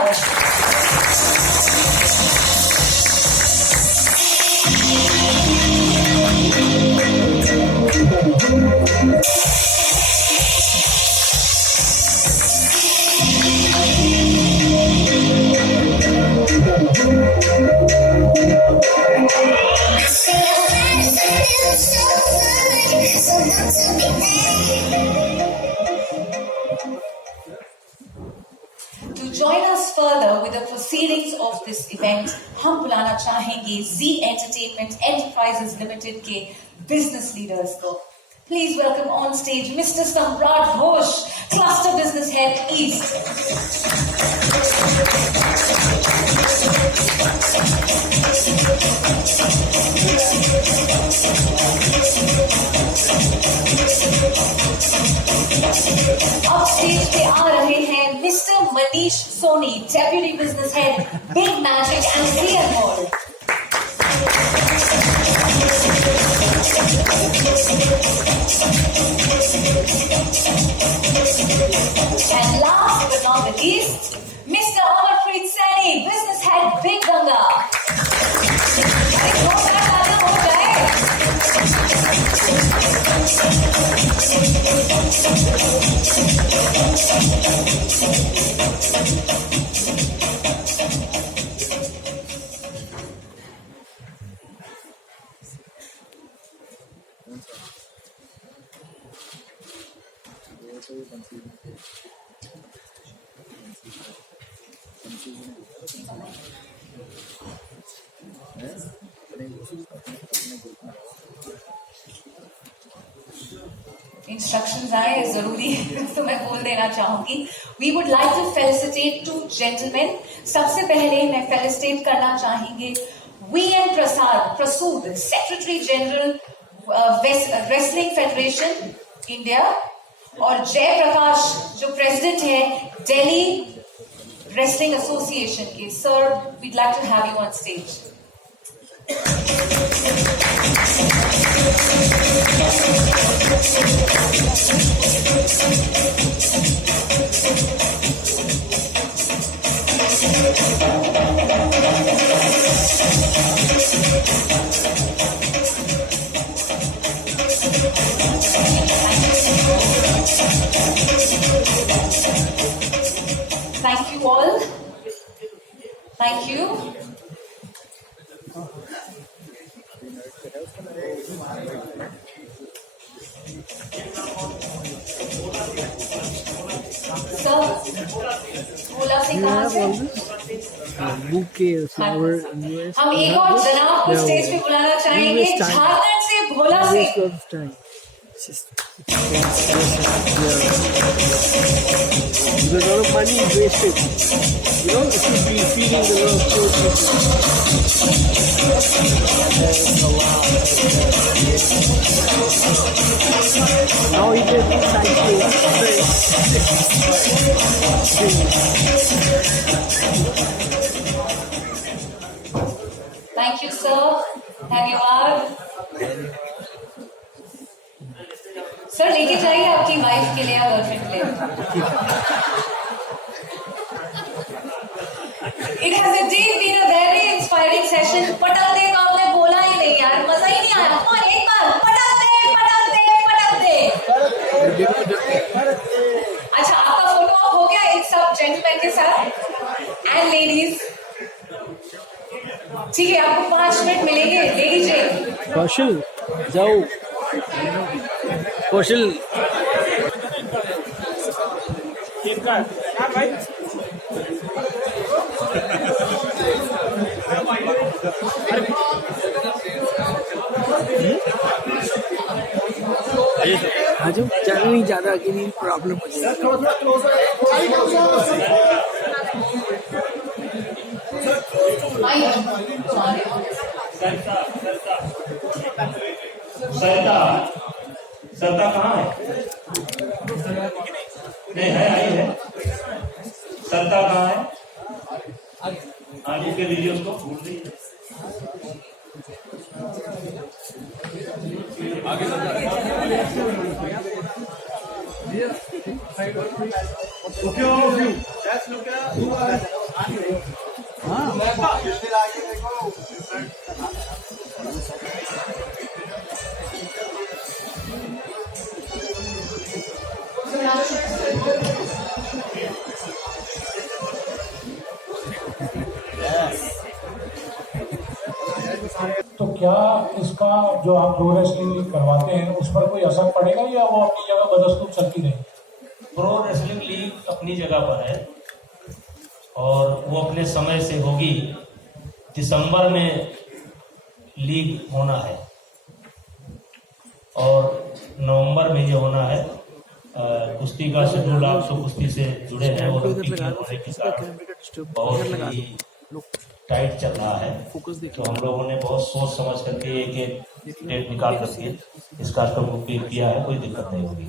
To join us further with the proceedings of this event, हम बुलाना चाहेंगे Z Entertainment Enterprises Limited के business leaders को. Please welcome on stage Mr. Samrat Ghosh, Cluster Business Head East. अब stage पे आ रहे हैं Mr. Manish Soni, Deputy Business Head, Big Magic and CN Mall. And last but not the least, Mr. Amarpreet Saini, Business Head, Big Ganga. Instructions आए जरूरी तो मैं बोल देना चाहूंगी. We would like to felicitate to gentleman. सबसे पहले मैं फेलिसिटेट करना चाहेंगे VN Prasood, secretary general wrestling federation India, और जयप्रकाश जो प्रेसिडेंट है दिल्ली रेसलिंग एसोसिएशन के. Sir, we'd like to have you on stage. Thank you all. Thank you. Sir, बोला से कहाँ से? UK, flower, US. हम एक और जनाब को स्टेज पे बुलाना चाहेंगे. झारखंड से भोला से. Because a lot of money is wasted. You know, it should be feeding the lot of poor people. Now he gets Thank you, sir. धन्यवाद. सर, लेके जाइए आपकी वाइफ के लिए या गर्लफ्रेंड के लिए. It has indeed been a very inspiring session. पटक दे तो आपने बोला ही नहीं यार, मजा ही नहीं आया. और एक बार पटक दे, पटक दे, पटक दे. अच्छा, आपका फोटो ऑफ हो गया इन सब जेंटलमैन के साथ एंड लेडीज. ठीक है, आपको 5 मिनट मिलेंगे. ले लीजिए. कौशल, जाओ. कौशल. आज जाना नहीं ज्यादा कि नहीं प्रॉब्लम हो सरता कहाँ है? नहीं है, आई है. सरता कहाँ है? आगे के लीजिए उसको. भूल दीजिए. तो क्या इसका जो आप प्रो रेसलिंग करवाते हैं उस पर कोई असर पड़ेगा या वो अपनी जगह बदस्तूर चलती रहेगी? प्रो रेसलिंग लीग अपनी जगह पर है और वो अपने समय से होगी. दिसंबर में लीग होना है और नवंबर में ये होना है. कुश्ती का शेड्यूल आप सब कुश्ती से जुड़े हैं और होने के कारण बहुत ही टाइट चल रहा है. तो हम लोगों ने बहुत सोच समझ करके एक डेट निकाल करके इस कार्यक्रम को किया है. कोई दिक्कत नहीं होगी.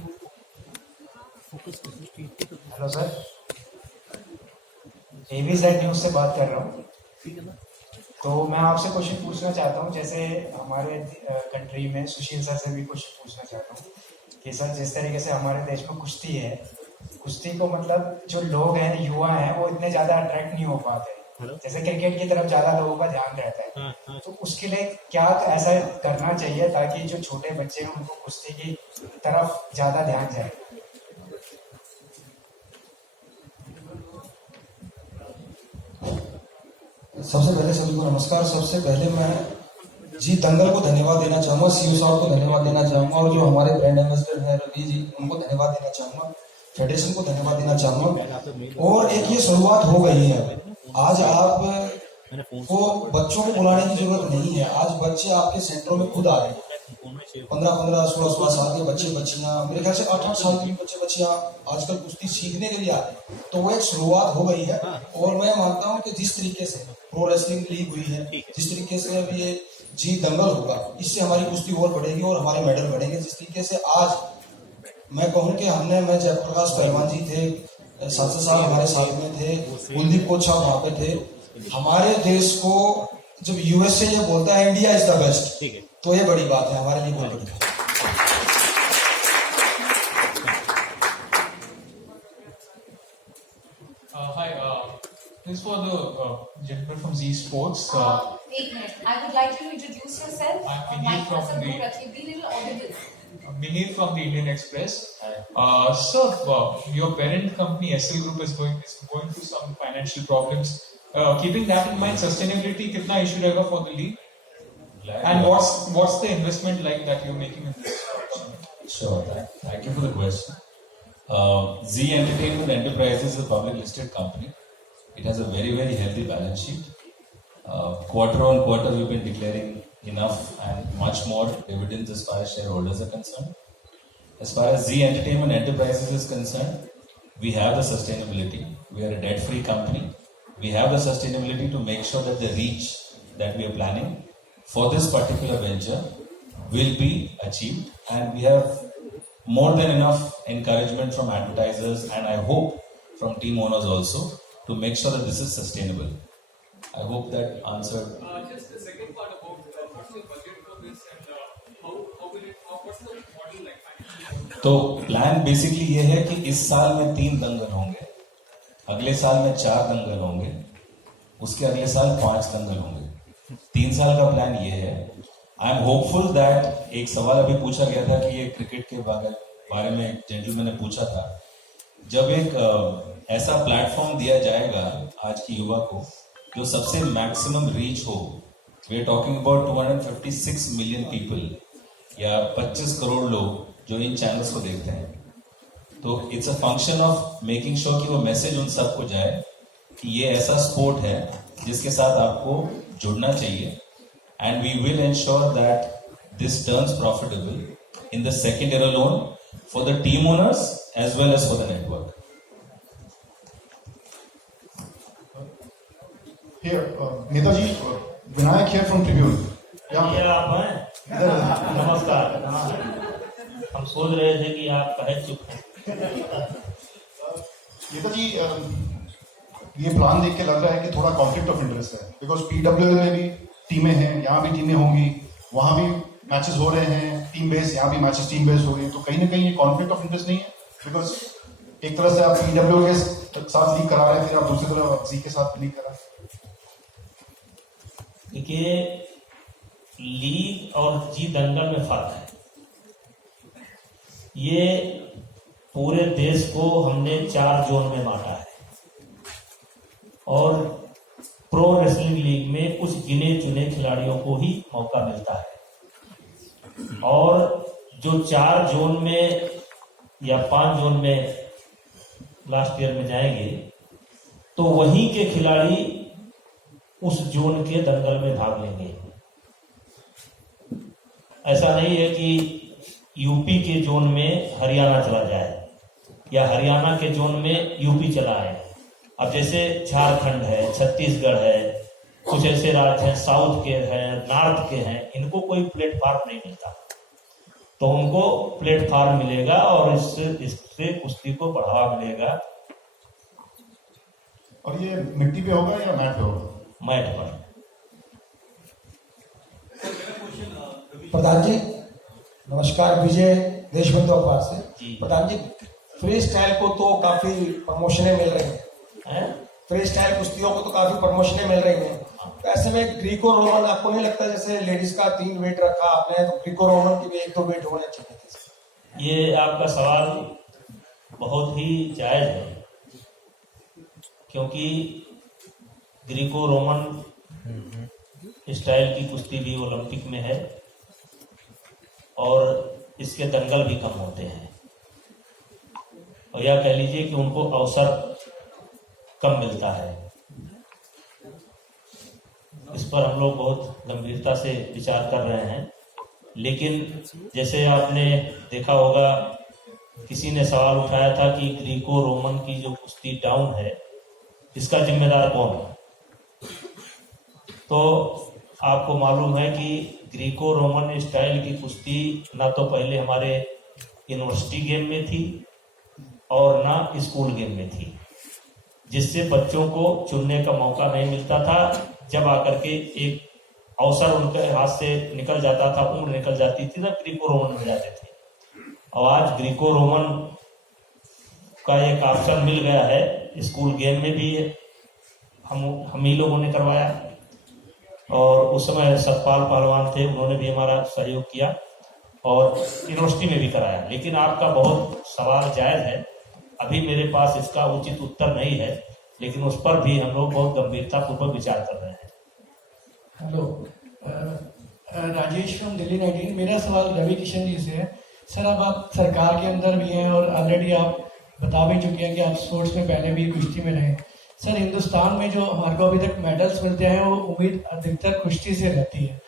हेलो सर, ABZ न्यूज़ से बात कर रहा हूँ. तो मैं आपसे क्वेश्चन पूछना चाहता हूँ. जैसे हमारे कंट्री में सुशील सर से भी क्वेश्चन पूछना चाहता हूँ कि सर जिस तरीके से हमारे देश में कुश्ती है, कुश्ती को मतलब जो लोग हैं, युवा हैं, वो इतने ज़्यादा अट्रैक्ट नहीं हो पाते. जैसे क्रिकेट की तरफ ज़्यादा लोगों का ध्यान रहता है. तो उसके लिए क्या ऐसा करना चाहिए ताकि जो छोटे बच्चे हैं उनको कुश्ती की तरफ ज़्यादा ध्यान जाए? सबसे पहले सभी को नमस्कार. सबसे पहले मैं जी दंगल को धन्यवाद देना चाहूँगा, सीओ साहब को धन्यवाद देना चाहूँगा, और जो हमारे ब्रांड एम्बेसडर हैं रवि जी, उनको धन्यवाद देना चाहूँगा, फेडरेशन को धन्यवाद देना चाहूँगा। और एक ये शुरुआत हो गई है, आज आप को बच्चों को बुलाने की जरूरत नहीं है, आज बच्चे आपके सेंटरों में खुद आ रहे हैं। 15, 16 साल के बच्चे बच्चियां, मेरे ख्याल से 8 साल के बच्चे बच्चियां आजकल कुश्ती सीखने के लिए आ रहे हैं। तो वो एक शुरुआत हो गई है, और मैं मानता हूं कि जिस तरीके से प्रो रेसलिंग लीग हुई है, जिस तरीके से अब ये जी दंगल होगा, इससे हमारी कुश्ती और बढ़ेगी और हमारे मेडल बढ़ेंगे। जिस तरीके से आज मैं कहूँ कि मैं जयप्रकाश पहलवान जी थे, सांसद साहब हमारे साथ में थे, कुलदीप कोच साहब वहाँ पे थे। हमारे देश को जब यूएसए ये बोलता है इंडिया इज द बेस्ट, तो ये बड़ी बात है हमारे लिए, बहुत बड़ी बात है। Hi, this is for the gentleman from Z Sports. Wait a minute. I would like you to introduce yourself. I'm Mic from person, the- do रखिए. Be a little audible. Minir from the Indian Express. Sir, your parent company SL Group is going through some financial problems. Keeping that in mind, sustainability कितना issue रहेगा for the league? And what's the investment like that you're making in this? Sure. Thank you for the question. Z Entertainment Enterprises is a public listed company. It has a very, very healthy balance sheet. Quarter on quarter, we've been declaring enough and much more dividends as far as shareholders are concerned. As far as Z Entertainment Enterprises is concerned, we have the sustainability. We are a debt-free company. We have the sustainability to make sure that the reach that we are planning for this particular venture will be achieved, and we have more than enough encouragement from advertisers and I hope from team owners also to make sure that this is sustainable. I hope that answered. Just the second part about what's the budget for this and what's the model like? तो plan basically ये है कि इस साल में 3 दंगल होंगे, अगले साल में 4 दंगल होंगे, उसके अगले साल 5 दंगल होंगे। 3 साल का प्लान ये है। आई एम होपफुल दैट, एक सवाल अभी पूछा गया था कि ये क्रिकेट के बारे में जेंटलमैन ने पूछा था, जब एक ऐसा प्लेटफॉर्म दिया जाएगा आज की युवा को जो सबसे मैक्सिमम रीच हो, we are talking about 256 million people या 25 करोड़ लोग जो इन चैनल्स को देखते हैं, तो it's a function of making sure कि वो मैसेज उन सबको जाए कि ये ऐसा स्पोर्ट है जिसके साथ आपको जुड़ना चाहिए, and we will ensure that this turns profitable in the second year alone for the team owners as well as for the network. Here, Netaji, Vinayak here from Tribune. ये आप हैं? नमस्कार। हम सोच रहे थे कि आप कहे चुप हैं। नेताजी, ये प्लान देख के लग रहा है कि थोड़ा कॉन्फ्लिक्ट ऑफ इंटरेस्ट है, बिकॉज PWL में भी टीमें हैं, यहाँ भी टीमें होंगी, वहाँ भी मैचेस हो रहे हैं टीम बेस, यहाँ भी मैचेस टीम बेस हो रही है, तो कहीं ना कहीं ये कॉन्फ्लिक्ट ऑफ इंटरेस्ट नहीं है? बिकॉज एक तरह से आप PWL के साथ लीग करा रहे थे, आप दूसरी तरफ जी के साथ लीग करा। देखिए, लीग और जी दंगल में फर्क है। ये पूरे देश को हमने 4 जोन में बांटा है और प्रो रेसलिंग लीग में कुछ गिने चुने खिलाड़ियों को ही मौका मिलता है, और जो 4 जोन में या 5 जोन में लास्ट ईयर में जाएंगे तो वहीं के खिलाड़ी उस जोन के दंगल में भाग लेंगे। ऐसा नहीं है कि यूपी के जोन में हरियाणा चला जाए या हरियाणा के जोन में यूपी चला आए। अब जैसे झारखंड है, छत्तीसगढ़ है, कुछ ऐसे राज्य हैं साउथ के हैं, नॉर्थ के हैं, इनको कोई प्लेटफॉर्म नहीं मिलता, तो उनको प्लेटफॉर्म मिलेगा और इससे कुश्ती को बढ़ावा मिलेगा। और ये मिट्टी पे होगा या मैट पे होगा? मैट पर। प्रधान जी नमस्कार, विजय देशबंधु अखबार से। जी। प्रधान जी, फ्री स्टाइल को तो काफी प्रमोशनें मिल रही हैं, फ्री स्टाइल कुश्तियों को तो काफी प्रमोशनें मिल रही हैं, तो ऐसे में ग्रीको रोमन आपको नहीं लगता, जैसे लेडीज का 3 वेट रखा आपने, तो ग्रीको रोमन के भी 1-2 वेट होने चाहिए थे? ये आपका सवाल बहुत ही जायज है, क्योंकि ग्रीको रोमन स्टाइल की कुश्ती भी ओलंपिक में है और इसके दंगल भी कम होते हैं, और यह कह लीजिए कि उनको अवसर कम मिलता है। इस पर हम लोग बहुत गंभीरता से विचार कर रहे हैं। लेकिन जैसे आपने देखा होगा, किसी ने सवाल उठाया था कि ग्रीको रोमन की जो कुश्ती डाउन है, इसका जिम्मेदार कौन है। तो आपको मालूम है कि ग्रीको रोमन स्टाइल की कुश्ती ना तो पहले हमारे यूनिवर्सिटी गेम में थी और ना स्कूल गेम में थी, जिससे बच्चों को चुनने का मौका नहीं मिलता था। जब आकर के एक अवसर उनके हाथ से निकल जाता था, उम्र निकल जाती थी, तब ग्रीको रोमन में जाते थे। और आज ग्रीको रोमन का एक ऑप्शन मिल गया है, स्कूल गेम में भी हम ही लोगों ने करवाया, और उस समय सतपाल पहलवान थे, उन्होंने भी हमारा सहयोग किया, और यूनिवर्सिटी में भी कराया। लेकिन आपका बहुत सवाल जायज है, अभी मेरे पास इसका उचित उत्तर नहीं है, लेकिन उस पर भी हम लोग बहुत गंभीरता पूर्वक विचार कर रहे हैं। Hello, Rajesh from Delhi 19। मेरा सवाल रवि किशन जी से है। सर, अब आप सरकार के अंदर भी हैं और ऑलरेडी आप बता भी चुके हैं कि आप स्पोर्ट्स में पहले भी कुश्ती में रहे। सर, हिंदुस्तान में जो हमारे को अभी तक मेडल्स मिलते हैं वो उम्मीद अधिकतर कुश्ती से रहती है,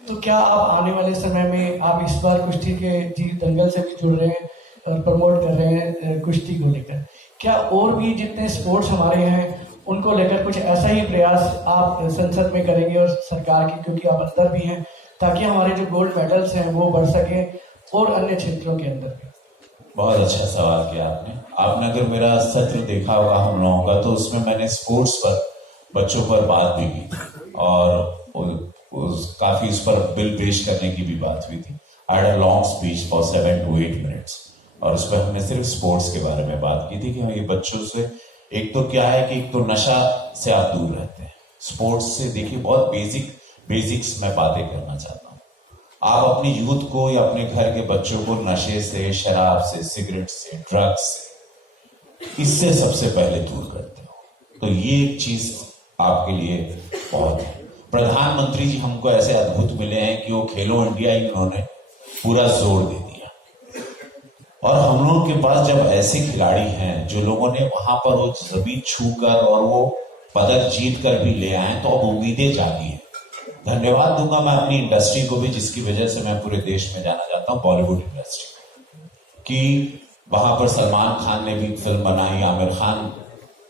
तो क्या आप आने वाले समय में आप इस बार कुश्ती के जी दंगल से भी जुड़ रहे हैं और प्रमोट कर रहे हैं कुश्ती को लेकर, क्या और भी जितने स्पोर्ट्स हमारे हैं उनको लेकर कुछ ऐसा ही प्रयास आप संसद में करेंगे और सरकार की, क्योंकि आप अंदर भी हैं, ताकि हमारे जो गोल्ड मेडल्स हैं वो बढ़ सके और अन्य क्षेत्रों के अंदर भी। बहुत अच्छा सवाल किया आपने अगर मेरा सत्र देखा होगा हम लोगों का, तो उसमें मैंने स्पोर्ट्स पर, बच्चों पर बात भी की और काफी उस पर बिल पेश करने की भी बात हुई थी। I had a long speech for 7 to 8 minutes, और उस पर हमने सिर्फ स्पोर्ट्स के बारे में बात की थी कि ये बच्चों से, एक तो क्या है कि एक तो नशा से आप दूर रहते हैं, स्पोर्ट्स से देखिए बहुत बेसिक्स मैं बातें करना चाहता हूँ। आप अपनी यूथ को या अपने घर के बच्चों को नशे से, शराब से, सिगरेट से, ड्रग्स से, इससे सबसे पहले दूर करते हो, तो ये एक चीज आपके लिए बहुत है। प्रधानमंत्री जी हमको ऐसे अद्भुत मिले हैं कि वो खेलो इंडिया ही उन्होंने पूरा जोर दे दिया, और हम लोगों के पास जब ऐसे खिलाड़ी हैं जो लोगों ने वहां पर वो जमीन छू कर और वो पदक जीत कर भी ले आए, तो अब उम्मीदें जागी हैं। धन्यवाद दूंगा मैं अपनी इंडस्ट्री को भी, जिसकी वजह से मैं पूरे देश में जाना चाहता हूं, बॉलीवुड इंडस्ट्री, कि वहां पर सलमान खान ने भी फिल्म बनाई, आमिर खान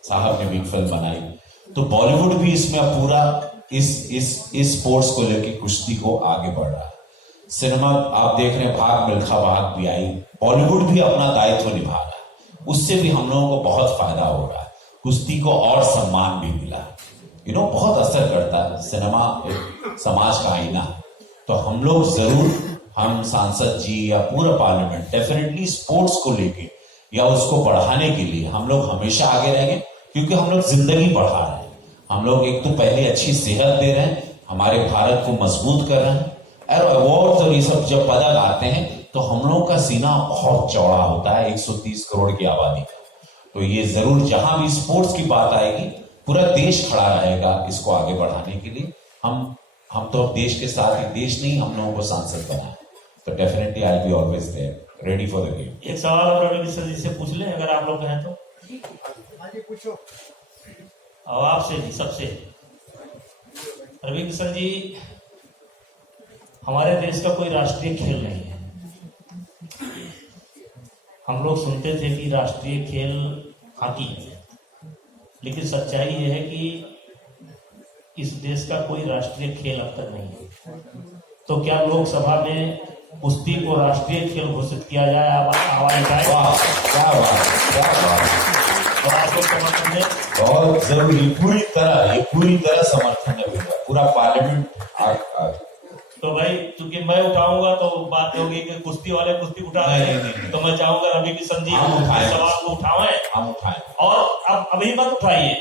साहब ने भी फिल्म बनाई, तो बॉलीवुड भी इसमें पूरा इस स्पोर्ट्स को लेकर कुश्ती को आगे बढ़ रहा है। सिनेमा आप देख रहे हैं, भाग मिल्खा भाग भी आई, बॉलीवुड भी अपना दायित्व निभा रहा है, उससे भी हम लोगों को बहुत फायदा हो रहा है, कुश्ती को और सम्मान भी मिला है। बहुत असर करता है, सिनेमा एक समाज का आईना है, तो हम लोग जरूर, हम सांसद जी या पूरा पार्लियामेंट डेफिनेटली स्पोर्ट्स को लेके या उसको बढ़ाने के लिए हम लोग हमेशा आगे रहेंगे, क्योंकि हम लोग जिंदगी बढ़ा रहे हैं। हम लोग एक तो पहले अच्छी सेहत दे रहे हैं, हमारे भारत को मजबूत कर रहे हैं, और अवार्ड और ये सब जब पदक आते हैं तो हम लोगों का सीना बहुत चौड़ा होता है, 130 करोड़ की आबादी का, तो ये जरूर जहां भी स्पोर्ट्स की बात आएगी पूरा देश खड़ा रहेगा इसको आगे बढ़ाने के लिए। हम तो अब देश के साथ ही, देश नहीं हम लोगों को सांसद बनाए, तो definitely I be always there, ready for the game. एक सवाल आप रवि किशन जी से पूछ लें, अगर आप लोग कहें तो। पूछो। और आपसे भी सबसे, रवि किशन जी, हमारे देश का कोई राष्ट्रीय खेल नहीं है। हम लोग सुनते थे कि राष्ट्रीय खेल हॉकी है, लेकिन सच्चाई यह है कि इस देश का कोई राष्ट्रीय खेल अब तक नहीं है। तो क्या लोकसभा में कुश्ती को राष्ट्रीय खेल घोषित किया जाए, आवाज उठाए? क्या बात, और आप लोग समर्थन दें? बहुत जरूरी, पूरी तरह समर्थन है, पूरा पार्लियामेंट। तो भाई, चूंकि मैं उठाऊंगा तो बात होगी कि कुश्ती वाले कुश्ती उठा रहे हैं, तो मैं चाहूंगा रवि किशन जी सवाल को उठाएं, और अब अभी मत उठाइए,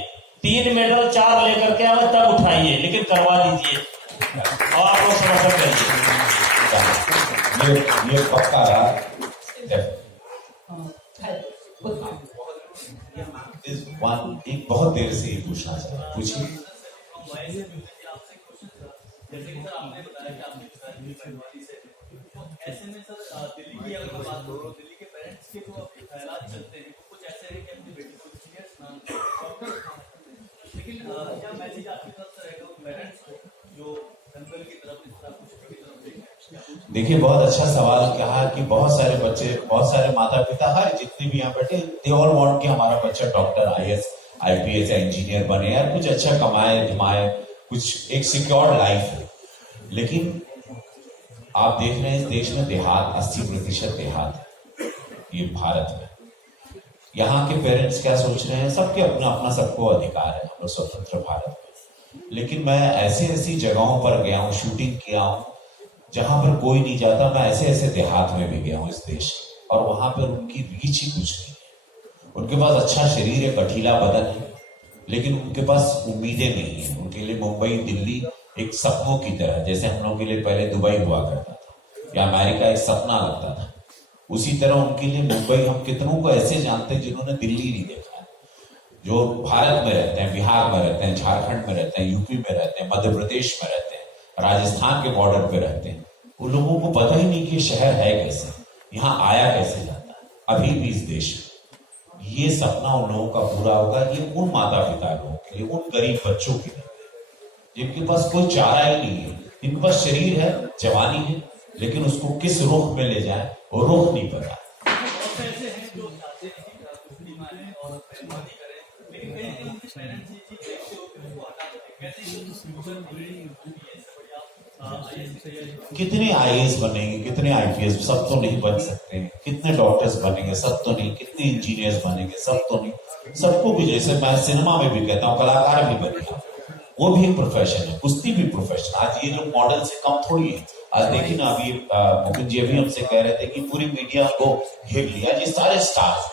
3 मेडल 4 लेकर के आए तब उठाइए, लेकिन करवा दीजिए और आप लोग समर्थन करिए। ये पक्का रहा। एक बहुत देर से ही पूछना चाह रहा, पूछिए। ऐसे में सर दिल्ली की अगर बात करो, दिल्ली के पेरेंट्स के जो ख्यालात चलते हैं कुछ ऐसे हैं कि अपनी बेटी को डॉक्टर, लेकिन क्या मैसेज आपकी तरफ से रहेगा पेरेंट्स को जो दंगल की तरफ इस तरह कुछ की तरफ देखें? देखिए, बहुत अच्छा सवाल कहा कि बहुत सारे बच्चे, बहुत सारे माता पिता, हर जितने भी यहाँ बैठे, दे ऑल वांट कि हमारा बच्चा डॉक्टर, IAS, IPS या इंजीनियर बने, यार कुछ अच्छा कमाए धमाए, कुछ एक सिक्योर लाइफ हो। लेकिन आप देख रहे हैं इस देश में देहात 80% देहात है, ये भारत में। यहाँ के पेरेंट्स क्या सोच रहे हैं, सबके अपना अपना सबको अधिकार है, हम लोग स्वतंत्र भारत में। लेकिन मैं ऐसी जगहों पर गया हूँ, शूटिंग किया हूँ जहां पर कोई नहीं जाता। मैं ऐसे देहात में भी गया हूँ इस देश, और वहां पर उनकी रीच ही कुछ नहीं है। उनके पास अच्छा शरीर है, गठीला बदन है, लेकिन उनके पास उम्मीदें नहीं है। उनके लिए मुंबई, दिल्ली एक सपनों की तरह, जैसे हम लोगों के लिए पहले दुबई हुआ करता था या अमेरिका एक सपना लगता था, उसी तरह उनके लिए मुंबई, हम कितनों को ऐसे जानते हैं जिन्होंने दिल्ली नहीं देखा है, जो भारत में रहते हैं, बिहार में रहते हैं, झारखंड में रहते हैं, यूपी में रहते हैं, मध्य प्रदेश में रहते हैं, राजस्थान के बॉर्डर पे रहते हैं। उन लोगों को पता ही नहीं कि शहर है कैसे, यहाँ आया कैसे जाता है अभी भी इस देश में। ये सपना उन लोगों का पूरा होगा, ये उन माता पिता लोगों के लिए, उन गरीब बच्चों के लिए जिनके पास कोई चारा ही नहीं है, इनके पास शरीर है, जवानी है, लेकिन उसको किस रुख में ले जाए वो रुख नहीं पता। कितने IAS बनेंगे, कितने IPS, सब तो नहीं बन सकते हैं। कितने डॉक्टर्स बनेंगे, सब तो नहीं। कितने इंजीनियर्स बनेंगे, सब तो नहीं। सबको भी, जैसे मैं सिनेमा में भी कहता हूँ, कलाकार भी बनेगा, वो भी एक प्रोफेशन है, कुश्ती भी प्रोफेशन। आज ये लोग मॉडल से कम थोड़ी है। आज देखिए ना, अभी मुकुंद जी अभी हमसे कह रहे थे कि पूरी मीडिया को घेर लिया, ये सारे स्टाफ,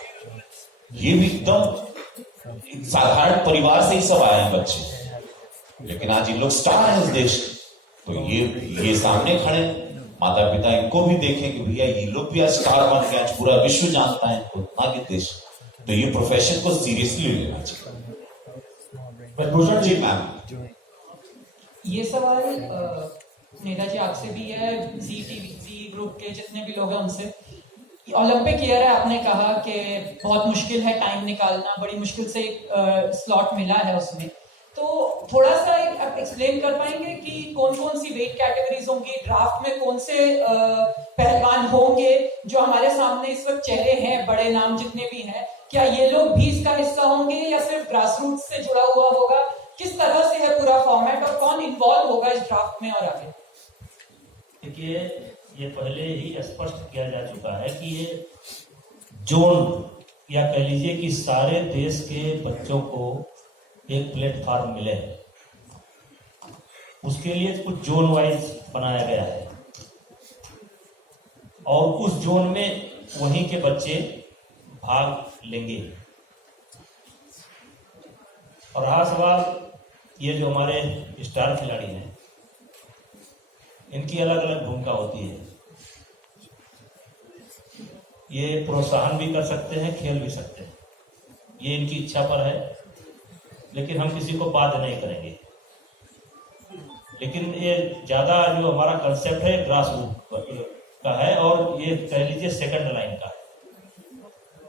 ये भी एकदम साधारण परिवार से ही सब आए हैं बच्चे, लेकिन आज ये लोग स्टार हैं इस देश के। तो ये सामने खड़े माता पिता, इनको भी देखें कि भैया ये लोग भी आज स्टार बन गए, आज पूरा विश्व जानता है इनको, ना कि देश। तो ये प्रोफेशन को सीरियसली लेना चाहिए। भूषण जी, मैम ये सवाल नेताजी आपसे भी है, जी ग्रुप के जितने भी लोग हैं उनसे। ओलंपिक ईयर है, आपने कहा कि बहुत मुश्किल है टाइम निकालना, बड़ी मुश्किल से एक स्लॉट मिला है उसमें, तो थोड़ा सा आप एक्सप्लेन कर पाएंगे कि कौन कौन सी वेट कैटेगरीज होंगी, ड्राफ्ट में कौन से पहलवान होंगे जो हमारे सामने इस वक्त चेहरे हैं, बड़े नाम जितने भी हैं, क्या ये लोग भी इसका हिस्सा होंगे या सिर्फ ग्रासरूट्स से जुड़ा हुआ होगा? किस तरह से है पूरा फॉर्मेट और कौन इन्वॉल्व होगा इस ड्राफ्ट में और आगे? देखिए, ये पहले ही स्पष्ट किया जा चुका है कि ये जोन, या कह लीजिए कि सारे देश के बच्चों को एक प्लेटफॉर्म मिले, उसके लिए कुछ जोन वाइज बनाया गया है, और उस जोन में वहीं के बच्चे भाग लेंगे। और रहा सवाल, ये जो हमारे स्टार खिलाड़ी हैं, इनकी अलग अलग भूमिका होती है। ये प्रोत्साहन भी कर सकते हैं, खेल भी सकते हैं, ये इनकी इच्छा पर है, लेकिन हम किसी को बाध्य नहीं करेंगे। लेकिन ये ज्यादा जो हमारा कंसेप्ट है ग्रास रूट का है, और ये कह लीजिए सेकंड लाइन का है,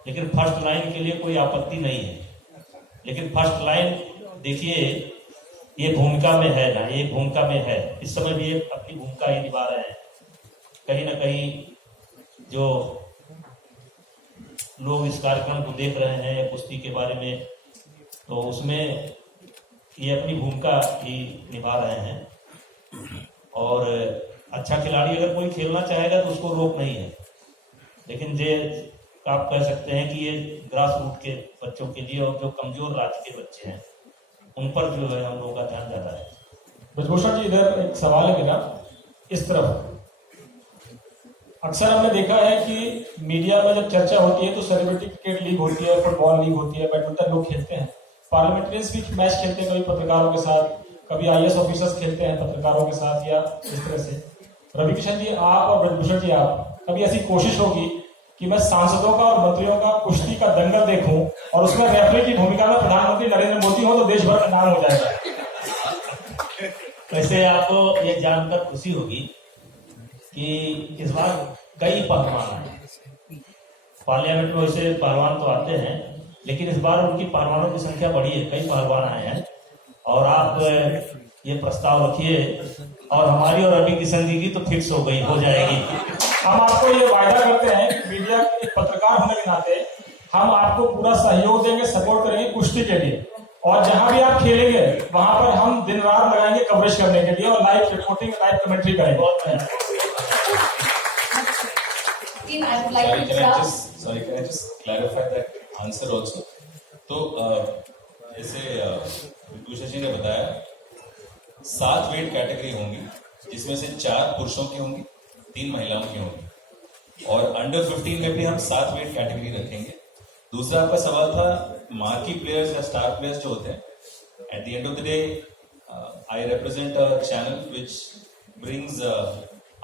लेकिन फर्स्ट लाइन के लिए कोई आपत्ति नहीं है। लेकिन फर्स्ट लाइन देखिए, ये भूमिका में है ना, ये भूमिका में है, इस समय भी ये अपनी भूमिका ही निभा रहे हैं। कहीं ना कहीं जो लोग इस कार्यक्रम को देख रहे हैं कुश्ती के बारे में, तो उसमें ये अपनी भूमिका ही निभा रहे हैं। और अच्छा खिलाड़ी अगर कोई खेलना चाहेगा तो उसको रोक नहीं है, लेकिन ये आप कह सकते हैं कि ये ग्रास रूट के बच्चों के लिए, और जो कमजोर राज्य के बच्चे हैं उन पर जो है हम लोगों का ध्यान ज्यादा है। ब्रजभूषण जी, इधर एक सवाल है मेरा, इस तरफ अक्सर हमने देखा है कि मीडिया में जब चर्चा होती है तो सेलिब्रिटी क्रिकेट लीग होती है, फुटबॉल लीग होती है, बैडमिंटन लोग खेलते हैं, पार्लियामेंट्रियंस भी मैच खेलते हैं, कभी पत्रकारों के साथ, कभी IAS ऑफिसर्स खेलते हैं पत्रकारों के साथ, या इस तरह से। रवि किशन जी, आप और ब्रजभूषण जी, आप कभी ऐसी कोशिश होगी कि मैं सांसदों का और मंत्रियों का कुश्ती का दंगल देखूं और उसमें रेफरी की भूमिका में प्रधानमंत्री नरेंद्र मोदी हो, तो देश भर का नाम हो जाएगा? वैसे आपको ये जानकर खुशी होगी कि इस बार कई पहलवान आए। पार्लियामेंट में वैसे पहलवान तो आते हैं, लेकिन इस बार उनकी पहलवानों की संख्या बढ़ी है, कई पहलवान आए हैं। और आप ये प्रस्ताव रखिए और हमारी और रवि किशन जी की तो फिक्स हो जाएगी। हम आपको ये वायदा करते हैं कि मीडिया एक पत्रकार होने के नाते हम आपको पूरा सहयोग देंगे, सपोर्ट करेंगे कुश्ती के लिए, और जहां भी आप खेलेंगे वहां पर हम दिन रात लगाएंगे कवरेज करने के लिए और लाइव रिपोर्टिंग, लाइव कमेंट्री करेंगे। Team, I would like to interrupt. Can I just clarify that answer also? तो जैसे भूषण जी ने बताया 7 वेट कैटेगरी होंगी, जिसमें से 4 पुरुषों की होंगी, 3 महिलाओं की होंगी, और अंडर 15 में भी हम 7 वेट कैटेगरी रखेंगे। दूसरा आपका सवाल था मार्की प्लेयर्स या स्टार प्लेयर्स जो होते हैं। At the end of the day I represent a channel which brings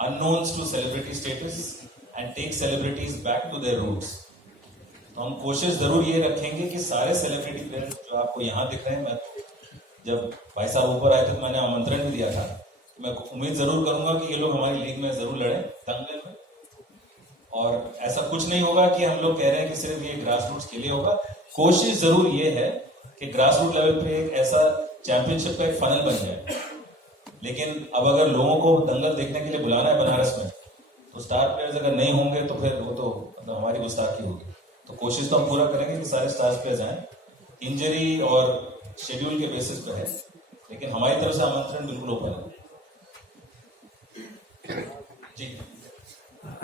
unknowns to celebrity status and take celebrities back to their roots. तो हम कोशिश जरूर ये रखेंगे कि सारे सेलिब्रिटी प्लेयर्स जो आपको यहाँ दिख रहे हैं, मैं जब भाई साहब ऊपर आए थे तो मैंने आमंत्रण भी दिया था, मैं उम्मीद जरूर करूंगा कि ये लोग हमारी लीग में जरूर लड़े दंगल में। और ऐसा कुछ नहीं होगा कि हम लोग कह रहे हैं कि सिर्फ ये ग्रास रूट्स के लिए होगा। कोशिश जरूर ये है कि ग्रास रूट लेवल पे एक ऐसा चैंपियनशिप का एक फनल बन जाए। लेकिन अब अगर लोगों को दंगल देखने के लिए बुलाना है बनारस में, तो स्टार प्लेयर्स अगर नहीं होंगे तो फिर वो तो मतलब हमारी गुस्ताखी होगी। तो कोशिश तो हम पूरा करेंगे कि सारे स्टार प्लेयर्स आए। इंजरी और शेड्यूल के बेसिस पे है, लेकिन हमारी तरफ से आमंत्रण बिल्कुल ओपन है जी।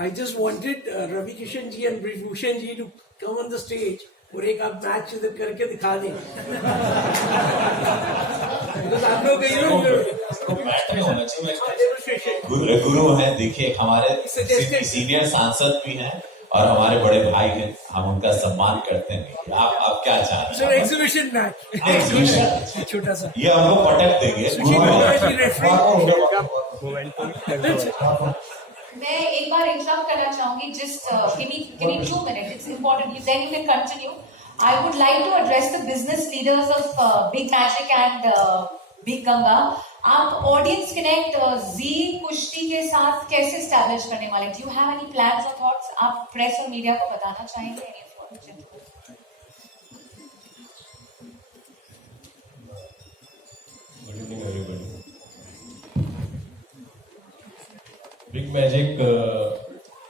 I just wanted Ravi Kishan ji and Bhushan ji to come on the stage और एक आप मैच इधर करके दिखा दें। आप लोग मैटर होना चाहिए। गुरु हैं, देखिए हमारे सीनियर सांसद भी हैं और हमारे बड़े भाई हैं, हम उनका सम्मान करते हैं। आप क्या चाहते हैं? एग्जीबिशन मैच, एग्जीबिशन छोटा सा, ये हमको पटक देंगे। मैं एक बार इंटरप्ट करना चाहूंगी, just give me 2 minutes, it's important, then you can continue. I would like to address the business leaders of Big Magic and Big Ganga. आप ऑडियंस कनेक्ट जी कुश्ती के साथ कैसे स्टैब्लिश करने वाले? Do you have any plans और thoughts? आप press और मीडिया को बताना चाहेंगे? Good evening everybody. Big magic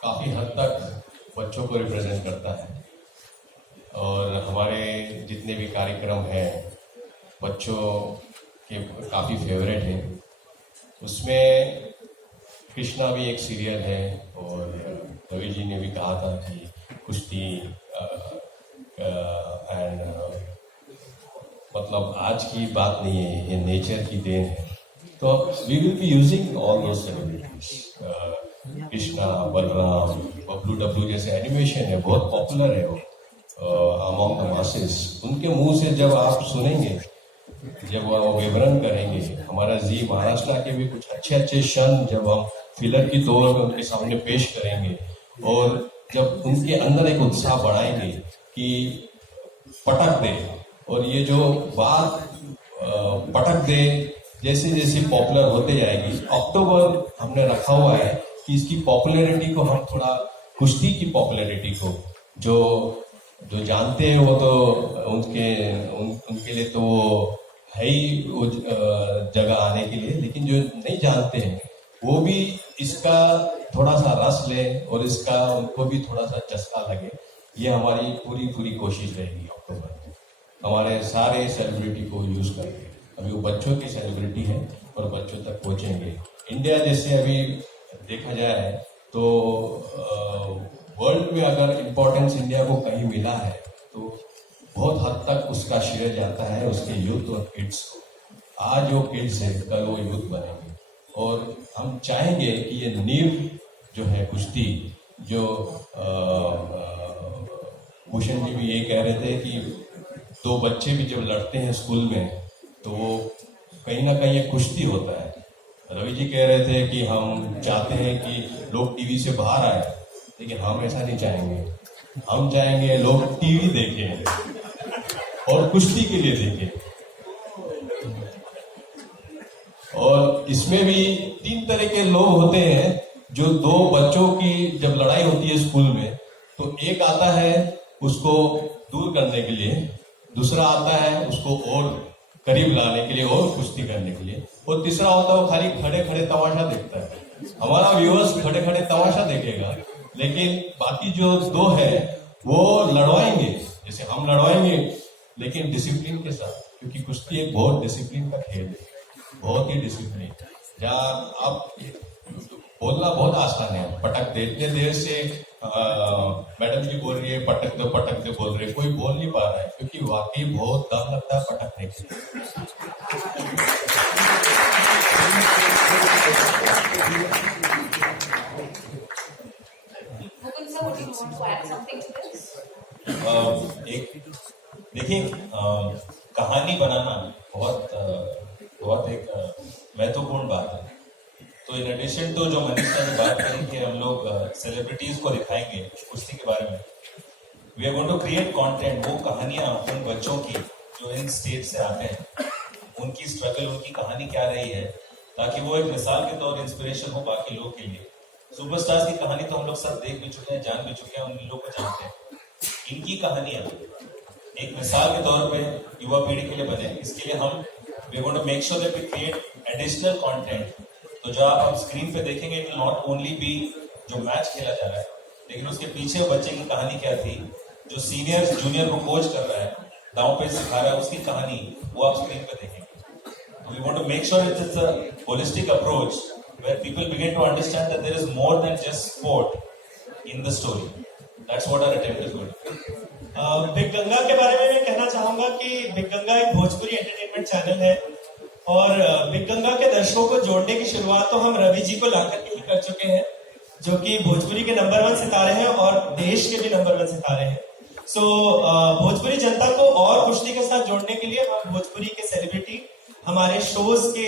काफ़ी हद तक बच्चों को रिप्रेजेंट करता है और हमारे जितने भी कार्यक्रम हैं बच्चों के काफ़ी फेवरेट हैं। उसमें कृष्णा भी एक सीरियल है और रवि जी ने भी कहा था कि कुश्ती एंड मतलब आज की बात नहीं है, ये नेचर की देन है। तो we will be using all those celebrities, Krishna, Balram, Bablu Dablu जैसे एनिमेशन है, बहुत पॉपुलर है वो अमॉन्ग द मासेस। उनके मुंह से जब आप सुनेंगे, जब वो विवरण करेंगे, हमारा जी महाराष्ट्र के भी कुछ अच्छे अच्छे क्षण जब हम फिलर की तौर पर उनके सामने पेश करेंगे और जब उनके अंदर एक उत्साह बढ़ाएंगे कि पटक दे, और ये जो बात पटक दे जैसे जैसे पॉपुलर होते जाएगी, अक्टूबर हमने रखा हुआ है कि इसकी पॉपुलैरिटी को हम थोड़ा, कुश्ती की पॉपुलैरिटी को जो जानते हैं वो तो उनके लिए तो वो है ही वो जगह आने के लिए, लेकिन जो नहीं जानते हैं वो भी इसका थोड़ा सा रस ले और इसका उनको भी थोड़ा सा चस्का लगे। ये हमारी पूरी कोशिश रहेगी अक्टूबर में हमारे सारे सेलिब्रिटी को यूज करके। अभी वो बच्चों की सेलिब्रिटी है और बच्चों तक पहुंचेंगे। इंडिया जैसे अभी देखा जाए तो वर्ल्ड में अगर इम्पोर्टेंस इंडिया को कहीं मिला है तो बहुत हद तक उसका श्रेय जाता है उसके यूथ और किड्स को। आज वो किड्स है, कल वो यूथ बनेंगे और हम चाहेंगे कि ये नींव जो है कुश्ती, जो भूषण जी भी ये कह रहे थे कि 2 बच्चे भी जब लड़ते हैं स्कूल में तो वो कहीं ना कहीं एक कुश्ती होता है। रवि जी कह रहे थे कि हम चाहते हैं कि लोग टीवी से बाहर आए, लेकिन हम ऐसा नहीं चाहेंगे। हम चाहेंगे लोग टीवी देखें और कुश्ती के लिए देखें। और इसमें भी 3 तरह के लोग होते हैं जो दो बच्चों की जब लड़ाई होती है स्कूल में, तो एक आता है उसको दूर करने के लिए, दूसरा आता है उसको और करीब लाने के लिए और कुश्ती करने के लिए, और तीसरा होता है वो खाली खड़े खड़े तमाशा देखता है। हमारा व्यूअर्स खड़े खड़े तमाशा देखेगा, लेकिन बाकी जो दो है वो लड़वाएंगे, जैसे हम लड़वाएंगे लेकिन डिसिप्लिन के साथ, क्योंकि कुश्ती एक बहुत डिसिप्लिन का खेल है, बहुत ही डिसिप्लिन। जहाँ आप बोलना बहुत आसान है, पटक दे, इतने देर से मैडम जी बोल रही है पटक दो बोल रहे, कोई बोल नहीं पा रहा है, क्योंकि वाकई बहुत दम लगता है पटकने के लिए। Mukund sir, would you want to add something to this? देखिए, कहानी बनाना बहुत एक महत्वपूर्ण बात है। तो इन एडिशन तो जो मनीष ने बात करी कि हम लोग सेलिब्रिटीज को दिखाएंगे कुश्ती के बारे में, we are going to create content, वो कहानियां उन बच्चों की जो इन स्टेट से आते हैं, उनकी स्ट्रगल, उनकी कहानी क्या रही है, ताकि वो एक मिसाल के तौर इंस्पिरेशन हो बाकी लोग के लिए। सुपरस्टार्स की कहानी तो हम लोग सब देख भी चुके हैं, जान भी चुके हैं, उन लोगों को जानते हैं। इनकी कहानियां एक मिसाल के तौर पे युवा पीढ़ी के लिए बने, इसके लिए हम we are going to make sure that we create additional content. तो जो आप स्क्रीन पे देखेंगे, it will not only be जो मैच खेला जा रहा है, लेकिन उसके पीछे वो बच्चे की कहानी क्या थी, जो सीनियर जूनियर को कोच कर रहा है, दांव पे सिखा रहा है, उसकी कहानी वो आप स्क्रीन पे देखेंगे। We want to make sure it's a holistic approach where people begin to understand that there is more than just sport in the story. That's what our attempt is going to be. Big Ganga के बारे में मैं कहना चाहूंगा कि big Ganga एक Bhojpuri entertainment channel है, और बिग गंगा के दर्शकों को जोड़ने की शुरुआत तो हम रवि जी को लाकर के ही कर चुके हैं, जो कि भोजपुरी के नंबर 1 सितारे हैं और देश के भी नंबर 1 सितारे हैं। सो भोजपुरी जनता को और कुश्ती के साथ जोड़ने के लिए हम भोजपुरी के सेलिब्रिटी, हमारे शोज के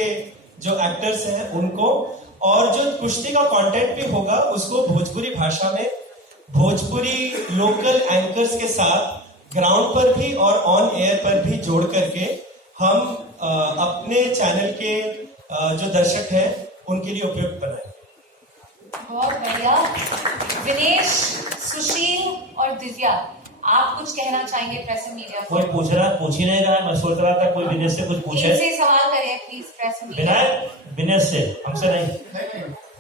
जो एक्टर्स हैं उनको, और जो कुश्ती का कंटेंट भी होगा उसको भोजपुरी भाषा में भोजपुरी लोकल एंकर्स के साथ ग्राउंड पर भी और ऑन एयर पर भी जोड़ करके हम अपने चैनल के जो दर्शक हैं उनके लिए उपयुक्त बनाए। बहुत बढ़िया। दिनेश, सुशील और दिव्या, आप कुछ कहना चाहेंगे प्रेस एंड मीडिया को? कोई पूछ ही नहीं रहा है, मैं सोच रहा था कोई विनेश से कुछ पूछे। इनसे सवाल करिए please press and media. Vinesh से, हमसे नहीं।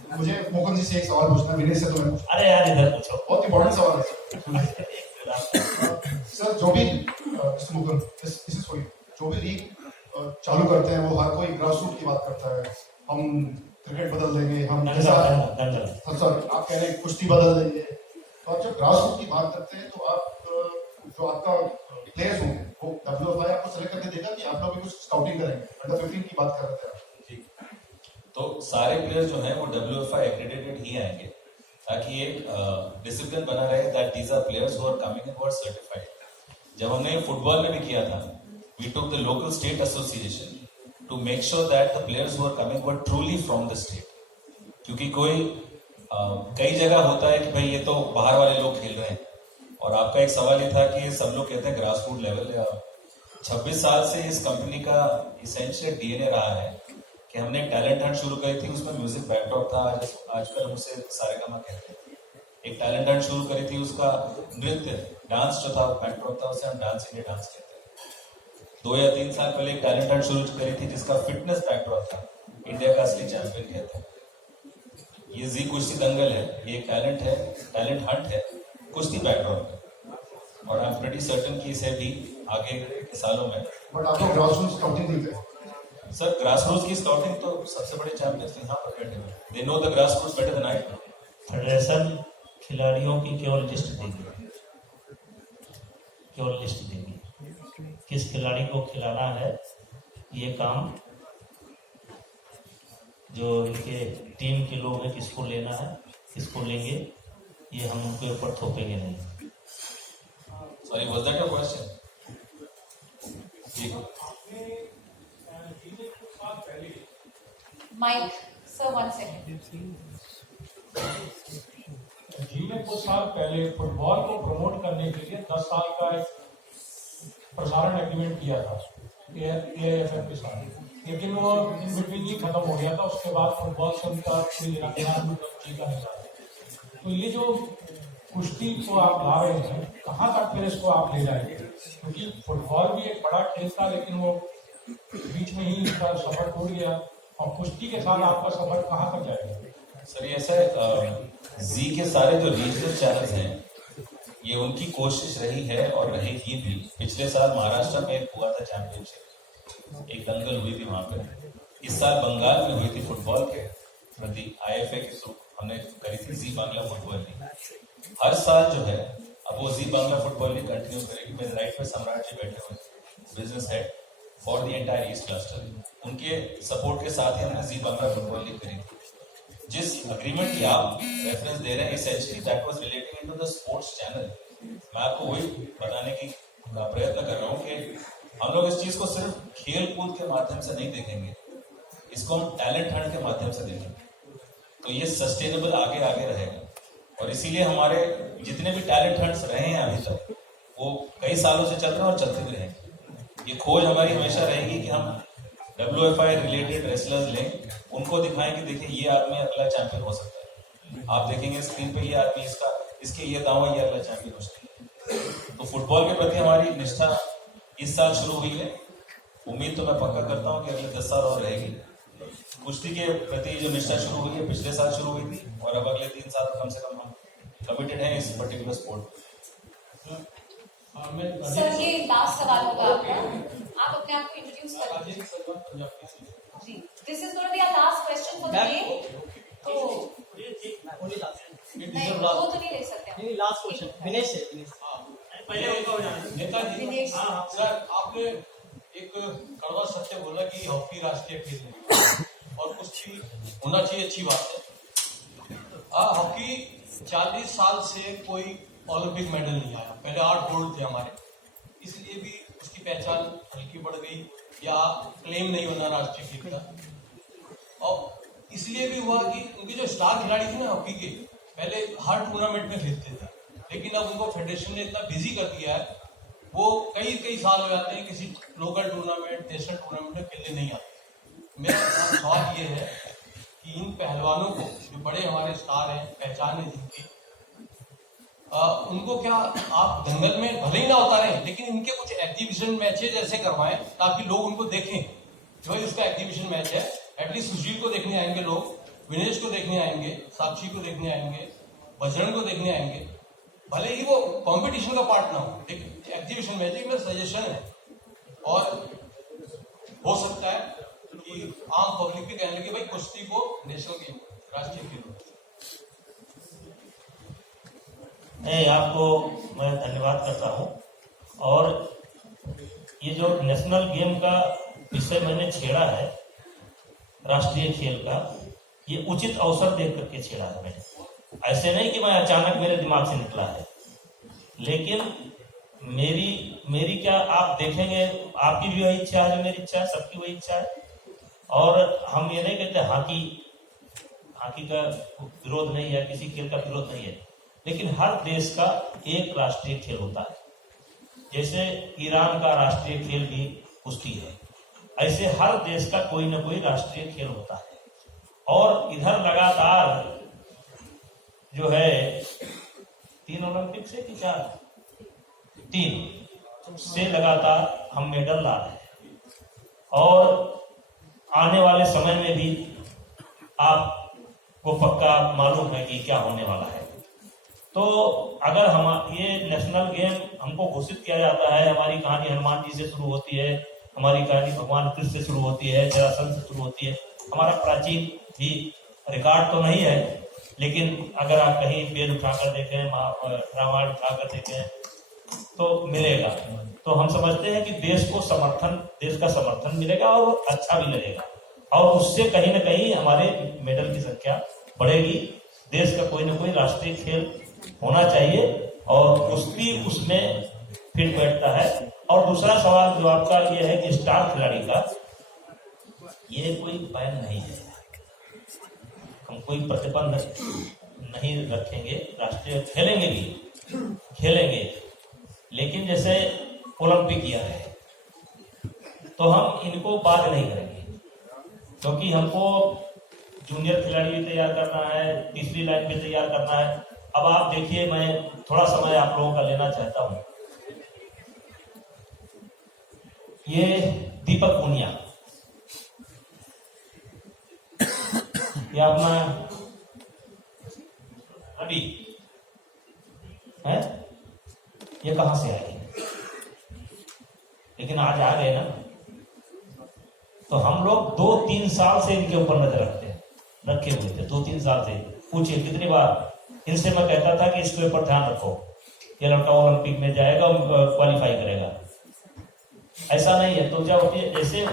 मुझे मुकुंद जी से एक सवाल पूछना है, विनेश से तो मैं। अरे यार इधर पूछो, बहुत इंपॉर्टेंट सवाल है सर। जो भी मुकुंद, जो भी लीग चालू करते हैं वो हर कोई ग्रासरूट की बात करता है, हम क्रिकेट बदल देंगे, हम सर आप कह रहे हैं कुश्ती बदल देंगे, तो आप जब ग्रासरूट की बात करते हैं तो आप जो आपका प्लेयर्स होंगे वो WFI आपको सेलेक्ट करके देगा कि आप लोग भी कुछ स्काउटिंग करेंगे? अंडर 15 की बात कर रहे थे आप। तो सारे प्लेयर्स जो हैं वो WFI एक्रेडिटेड ही आएंगे, ताकि एक डिसिप्लिन बना रहे that these are players who are coming in who are certified. जब हमने फुटबॉल में भी किया था, we took the local state association to make sure that the players who are coming were truly from the state, क्योंकि कोई कई जगह होता है कि भाई ये तो बाहर वाले लोग खेल रहे हैं, और आपका एक सवाल ये था कि सब लोग कहते हैं ग्रास रूट लेवल। 26 साल से इस कंपनी का इसेंशियल DNA रहा है कि हमने टैलेंट हंट शुरू करी थी, उसमें म्यूजिक बैकड्रॉप था, आजकल हम उसे सारेगामा कहते हैं। एक टैलेंट हंट शुरू करी थी, उसका नृत्य डांस जो था बैकड्रॉप था, उसे हम डांस इंडिया डांस कहते हैं। 2 या 3 साल पहले एक टैलेंट हंट शुरू करी थी जिसका फिटनेस बैकड्रॉप था, इंडिया का असली चैंपियन कहते हैं। ये जी कुश्ती दंगल है, ये टैलेंट है, टैलेंट हंट है, कुश्ती बैकड्रॉप है, और आई एम प्रीटी सर्टेन कि इसे भी आगे के सालों में। बट आप लोग ग्रासरूट स्काउटिंग नहीं करते सर? ग्रासरूट्स की स्काउटिंग तो सबसे बड़े चैंपियंस यहाँ पर बैठे हैं, they know the grassroots better than I. Federation खिलाड़ियों की केवल लिस्ट देगी, केवल लिस्ट देगी, किस खिलाड़ी को खिलाना है, ये काम जो इनके टीम के लोग हैं किसको लेना है, किसको लेंगे, ये हम उनके ऊपर थोपेंगे नहीं। Sorry, was that your question? Mic sir, 1 second. जी ने कुछ साल पहले फुटबॉल को प्रमोट करने के लिए 10 साल का एक प्रसारण एग्रीमेंट किया था AIFF के साथ। लेकिन वो इन बिटवीन ही खत्म हो गया था। उसके बाद फुटबॉल से उनका कोई लेना देना का नहीं रहा। तो ये जो कुश्ती को आप ला रहे हैं, कहाँ तक फिर इसको आप ले जाएंगे? क्योंकि फुटबॉल भी एक बड़ा खेल था, लेकिन वो बीच में ही इसका सफर टूट गया, और कुश्ती के साथ आपका सफर कहाँ तक जाएगा? सर ये ऐसा जी के सारे जो रीजनल चैनल्स हैं, ये उनकी कोशिश रही है और रहेगी भी। पिछले साल महाराष्ट्र में एक हुआ था चैंपियनशिप, एक दंगल हुई थी वहां पे। इस साल बंगाल में हुई थी फुटबॉल के प्रति IFA के थ्रू हमने करी थी जी बांग्ला फुटबॉल लीग। हर साल जो है अब वो जी बांग्ला फुटबॉल लीग कंटिन्यू करेगी। मेरे राइट पे सम्राट जी बैठे हुए, business head for the entire east cluster, उनके सपोर्ट के साथ ही हमने जी बांग्ला फुटबॉल लीग करी थी। जिस अग्रीमेंट की आप रेफरेंस दे रहे हैं, essentially that was relating into the sports channel. मैं आपको वही बताने की प्रयत्न कर रहा हूँ कि हम लोग इस चीज को सिर्फ खेल कूद के माध्यम से नहीं देखेंगे, इसको हम टैलेंट हंट के माध्यम से देखेंगे, तो ये सस्टेनेबल आगे आगे रहेगा। और इसीलिए हमारे जितने भी टैलेंट हंट्स रहे हैं अभी तक, वो कई सालों से चल रहे हैं और चलते भी रहेंगे। ये खोज हमारी हमेशा रहेगी कि हम WFI रिलेटेड रेसलर्स लें, उनको दिखाएं कि देखिए ये आदमी अगला चैंपियन हो सकता है। आप देखेंगे स्क्रीन पे ये आदमी इसके ये दावा ये अगला चैंपियन हो सकता है। तो फुटबॉल के प्रति हमारी निष्ठा इस साल शुरू हुई है, उम्मीद तो मैं पक्का करता हूँ कि अगले 10 साल और रहेगी। कुश्ती के प्रति जो निष्ठा शुरू हुई है पिछले साल शुरू हुई थी, और अब अगले 3 साल कम से कम हम कमिटेड हैं इस पर्टिकुलर स्पोर्ट। सर ये लास्ट सवाल होगा आपका, आप अपने आप को इंट्रोड्यूस करें। जी, this is going to be our last question for the day. तो नहीं, वो तो नहीं ले सकते हम। लास्ट क्वेश्चन विनेश से। पहले उनको हो जाना। नेताजी, सर आपने एक कड़वा सत्य बोला कि हॉकी राष्ट्रीय खेल है और कुश्ती होना चाहिए, अच्छी बात है। हॉकी 40 साल से कोई ओलंपिक मेडल नहीं आया, पहले 8 गोल्ड थे हमारे, इसलिए भी उसकी पहचान हल्की बढ़ गई या क्लेम नहीं होना राष्ट्रीय खेल का। और इसलिए भी हुआ कि उनके जो स्टार खिलाड़ी थे ना हॉकी के, पहले हर टूर्नामेंट में खेलते थे, लेकिन अब उनको फेडरेशन ने इतना बिजी कर दिया है, वो कई साल हो जाते हैं किसी लोकल टूर्नामेंट नेशनल टूर्नामेंट में खेलने नहीं आते। मेरा सवाल ये है कि इन पहलवानों को जो बड़े हमारे स्टार हैं, पहचान है जिनकी, उनको क्या आप दंगल में भले ही ना उतारें, लेकिन इनके कुछ एग्जीबिशन मैचेज ऐसे करवाएं ताकि लोग उनको देखें। जो इसका एग्जीबिशन मैच है, एटलीस्ट सुशील को देखने आएंगे लोग, विनेश को देखने आएंगे, साक्षी को देखने आएंगे, बजरंग को देखने आएंगे, भले ही वो कंपटीशन का पार्ट ना हो, लेकिन एग्जीबिशन मैच मेरा सजेशन है। और हो सकता है कि आम पब्लिक भी कहने लगे भाई कुश्ती को नेशनल गेम, राष्ट्रीय खेल। नहीं, आपको मैं धन्यवाद करता हूँ। और ये जो नेशनल गेम का विषय मैंने छेड़ा है, राष्ट्रीय खेल का, ये उचित अवसर देख करके छेड़ा है मैंने। ऐसे नहीं कि मैं अचानक मेरे दिमाग से निकला है, लेकिन मेरी क्या आप देखेंगे, आपकी भी वही इच्छा है जो मेरी इच्छा है, सबकी वही इच्छा है। और हम ये नहीं कहते हॉकी का विरोध नहीं है, किसी खेल का विरोध नहीं है, लेकिन हर देश का एक राष्ट्रीय खेल होता है। जैसे ईरान का राष्ट्रीय खेल भी कुश्ती है, ऐसे हर देश का कोई ना कोई राष्ट्रीय खेल होता है। और इधर लगातार जो है 3 ओलंपिक से कि 3 से लगातार हम मेडल ला रहे हैं, और आने वाले समय में भी आपको पक्का मालूम है कि क्या होने वाला है। तो अगर हम ये नेशनल गेम हमको घोषित किया जाता है, हमारी कहानी हनुमान जी से शुरू होती है, हमारी कहानी भगवान कृष्ण से शुरू होती है, जरासंध से शुरू होती है। हमारा प्राचीन भी रिकॉर्ड तो नहीं है, लेकिन अगर आप कहीं पेड़ उठाकर देखें, रामायण उठाकर देखें तो मिलेगा। तो हम समझते हैं कि देश का समर्थन मिलेगा और अच्छा भी लगेगा, और उससे कहीं ना कहीं हमारे मेडल की संख्या बढ़ेगी। देश का कोई ना कोई राष्ट्रीय खेल होना चाहिए, और कुश्ती उसमें फिट बैठता है। और दूसरा सवाल जो आपका ये है कि स्टार खिलाड़ी का, ये कोई बैन नहीं है, हम कोई प्रतिबंध नहीं रखेंगे। राष्ट्रीय खेलेंगे, लेकिन जैसे ओलंपिक ईयर है तो हम इनको बात नहीं करेंगे। क्योंकि हमको जूनियर खिलाड़ी भी तैयार करना है, तीसरी लाइन भी तैयार करना है। अब आप देखिए, मैं थोड़ा समय आप लोगों का लेना चाहता हूं। ये दीपक पुनिया, ये अपना रवि है, ये कहां से आए? लेकिन आज आ गए ना, तो हम लोग 2-3 साल से इनके ऊपर नजर रखे हुए थे। 2-3 साल से पूछिए कितनी बार इनसे मैं कहता था कि इसके ऊपर ध्यान रखो, ये लड़का ओलंपिक में जाएगा, क्वालिफाई करेगा। ऐसा नहीं है। तो क्या होती है, जैसे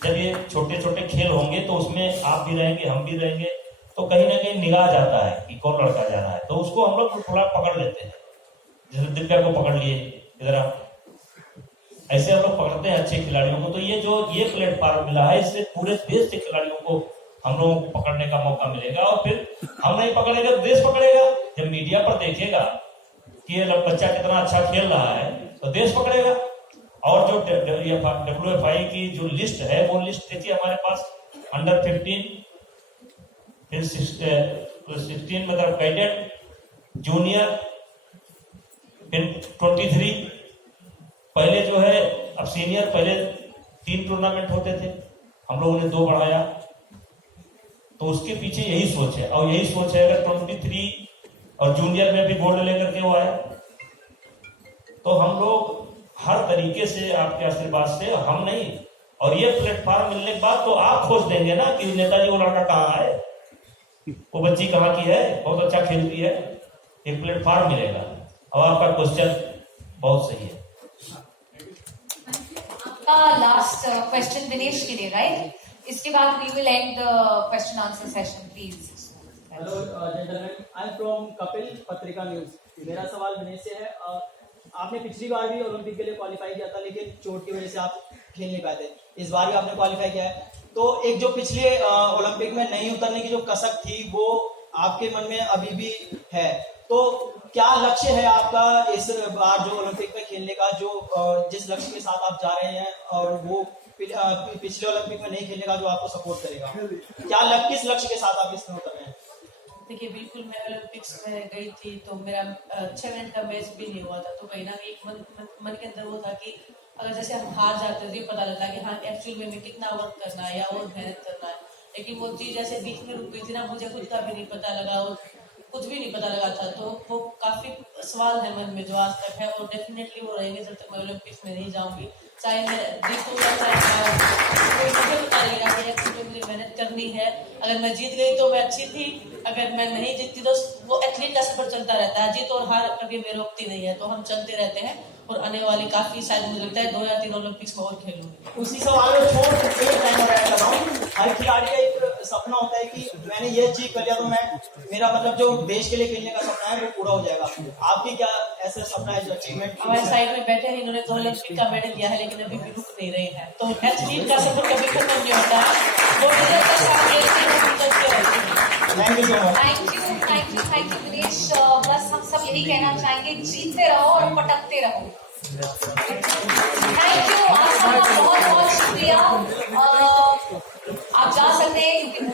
जब ये छोटे छोटे खेल होंगे तो उसमें आप भी रहेंगे, हम भी रहेंगे, तो कहीं ना कहीं निगाह जाता है कि कौन लड़का जा रहा है, तो उसको हम लोग थोड़ा पकड़ लेते हैं। जैसे दिव्या को पकड़ लिए, इधर आप, ऐसे हम लोग पकड़ते हैं अच्छे खिलाड़ियों को। तो ये प्लेटफॉर्म मिला है, इससे पूरे देश के खिलाड़ियों को हम लोगों को पकड़ने का मौका मिलेगा। और फिर हम नहीं पकड़ेगा तो देश पकड़ेगा। जब मीडिया पर देखेगा कि ये बच्चा कितना अच्छा खेल रहा है तो देश पकड़ेगा। और जो WFI की जो लिस्ट है, वो लिस्ट देखिए हमारे पास अंडर 15, फिर 16 मतलब कैडेट, जूनियर, फिर 23, पहले जो है अब सीनियर। पहले 3 टूर्नामेंट होते थे, हम लोगों ने 2 बढ़ाया। तो उसके पीछे यही सोच है, और यही सोच है अगर 23 और जूनियर में भी गोल्ड लेकर के वो आए, तो हम लोग हर तरीके से आपके आशीर्वाद से, हम नहीं, और ये प्लेटफॉर्म मिलने के बाद तो आप खोज देंगे ना कि नेताजी वो लड़का कहाँ है, वो बच्ची कहाँ की है, बहुत अच्छा खेलती है, एक प्लेटफॉर्म मिलेगा। और आपका क्वेश्चन बहुत सही है। लास्ट क्वेश्चन दिनेश के लिए, राइट? इसके बाद we will end the question answer session, please. Hello gentleman, I am from Kapil Patrika news. मेरा सवाल दिनेश से है। आपने पिछली बार भी ओलंपिक के लिए क्वालिफाई किया था, लेकिन चोट की वजह से आप खेल नहीं पाए थे। इस बार भी आपने क्वालिफाई किया है, तो एक जो पिछले ओलंपिक में नहीं उतरने की जो कसक थी, वो आपके मन में अभी भी है। तो क्या लक्ष्य है आपका इस बार जो ओलंपिक में खेलने का, जो जिस लक्ष्य के साथ आप जा रहे हैं, और वो पिछले ओलंपिक में नहीं खेलने का जो आपको सपोर्ट करेगा? क्या किस लक्ष्य के साथ आप इसमें उतर रहे हैं? देखिए, बिल्कुल मैं ओलंपिक्स में गई थी तो मेरा 6 मिनट का मैच भी नहीं हुआ था, तो कहीं ना कहीं मन के अंदर वो था कि अगर जैसे हम हार जाते थे, पता लगता कि हाँ एक्चुअल में कितना वर्क करना है या और मेहनत करना है। लेकिन वो चीज़ जैसे बीच में रुक गई थी ना, मुझे खुद का भी नहीं पता लगा और कुछ भी नहीं पता लगा था। तो वो काफी सवाल है मन में जो आज तक है, और डेफिनेटली वो रहेंगे जब तक मैं ओलंपिक्स में नहीं जाऊंगी। चाहे मैं जीतूंगा चाहे मुझे पता लगेगा कि एक्चुअली मुझे मेहनत करनी है। अगर मैं जीत गई तो मैं अच्छी थी, अगर मैं नहीं जीतती तो वो एथलीट का सफर चलता रहता है। जीत और हार कभी मेरे रोकती नहीं है, तो हम चलते रहते हैं। और आने वाली काफी, शायद मुझे लगता है 2 या 3 ओलंपिक्स में और खेलूंगी। उसी सवाल में छोड़ एक टाइम और ऐड कर रहा हूँ। हर खिलाड़ी का एक सपना होता है कि मैंने ये अचीव कर लिया तो मेरा मतलब जो देश के लिए खेलने का सपना है वो पूरा हो जाएगा। आपकी क्या ऐसा सपना है जो अचीवमेंट? हमारे साइड में बैठे हैं, इन्होंने 2 ओलंपिक का मेडल लिया है, लेकिन अभी भी रुक नहीं रहे हैं। तो एथलीट का सफर कभी खत्म नहीं होता है, वो thank you so much. Thank you Dinesh. बस हम सब यही कहना चाहेंगे, जीतते रहो और पटकते रहो। थैंक यू, आप सबका बहुत बहुत शुक्रिया। आप जा सकते हैं क्योंकि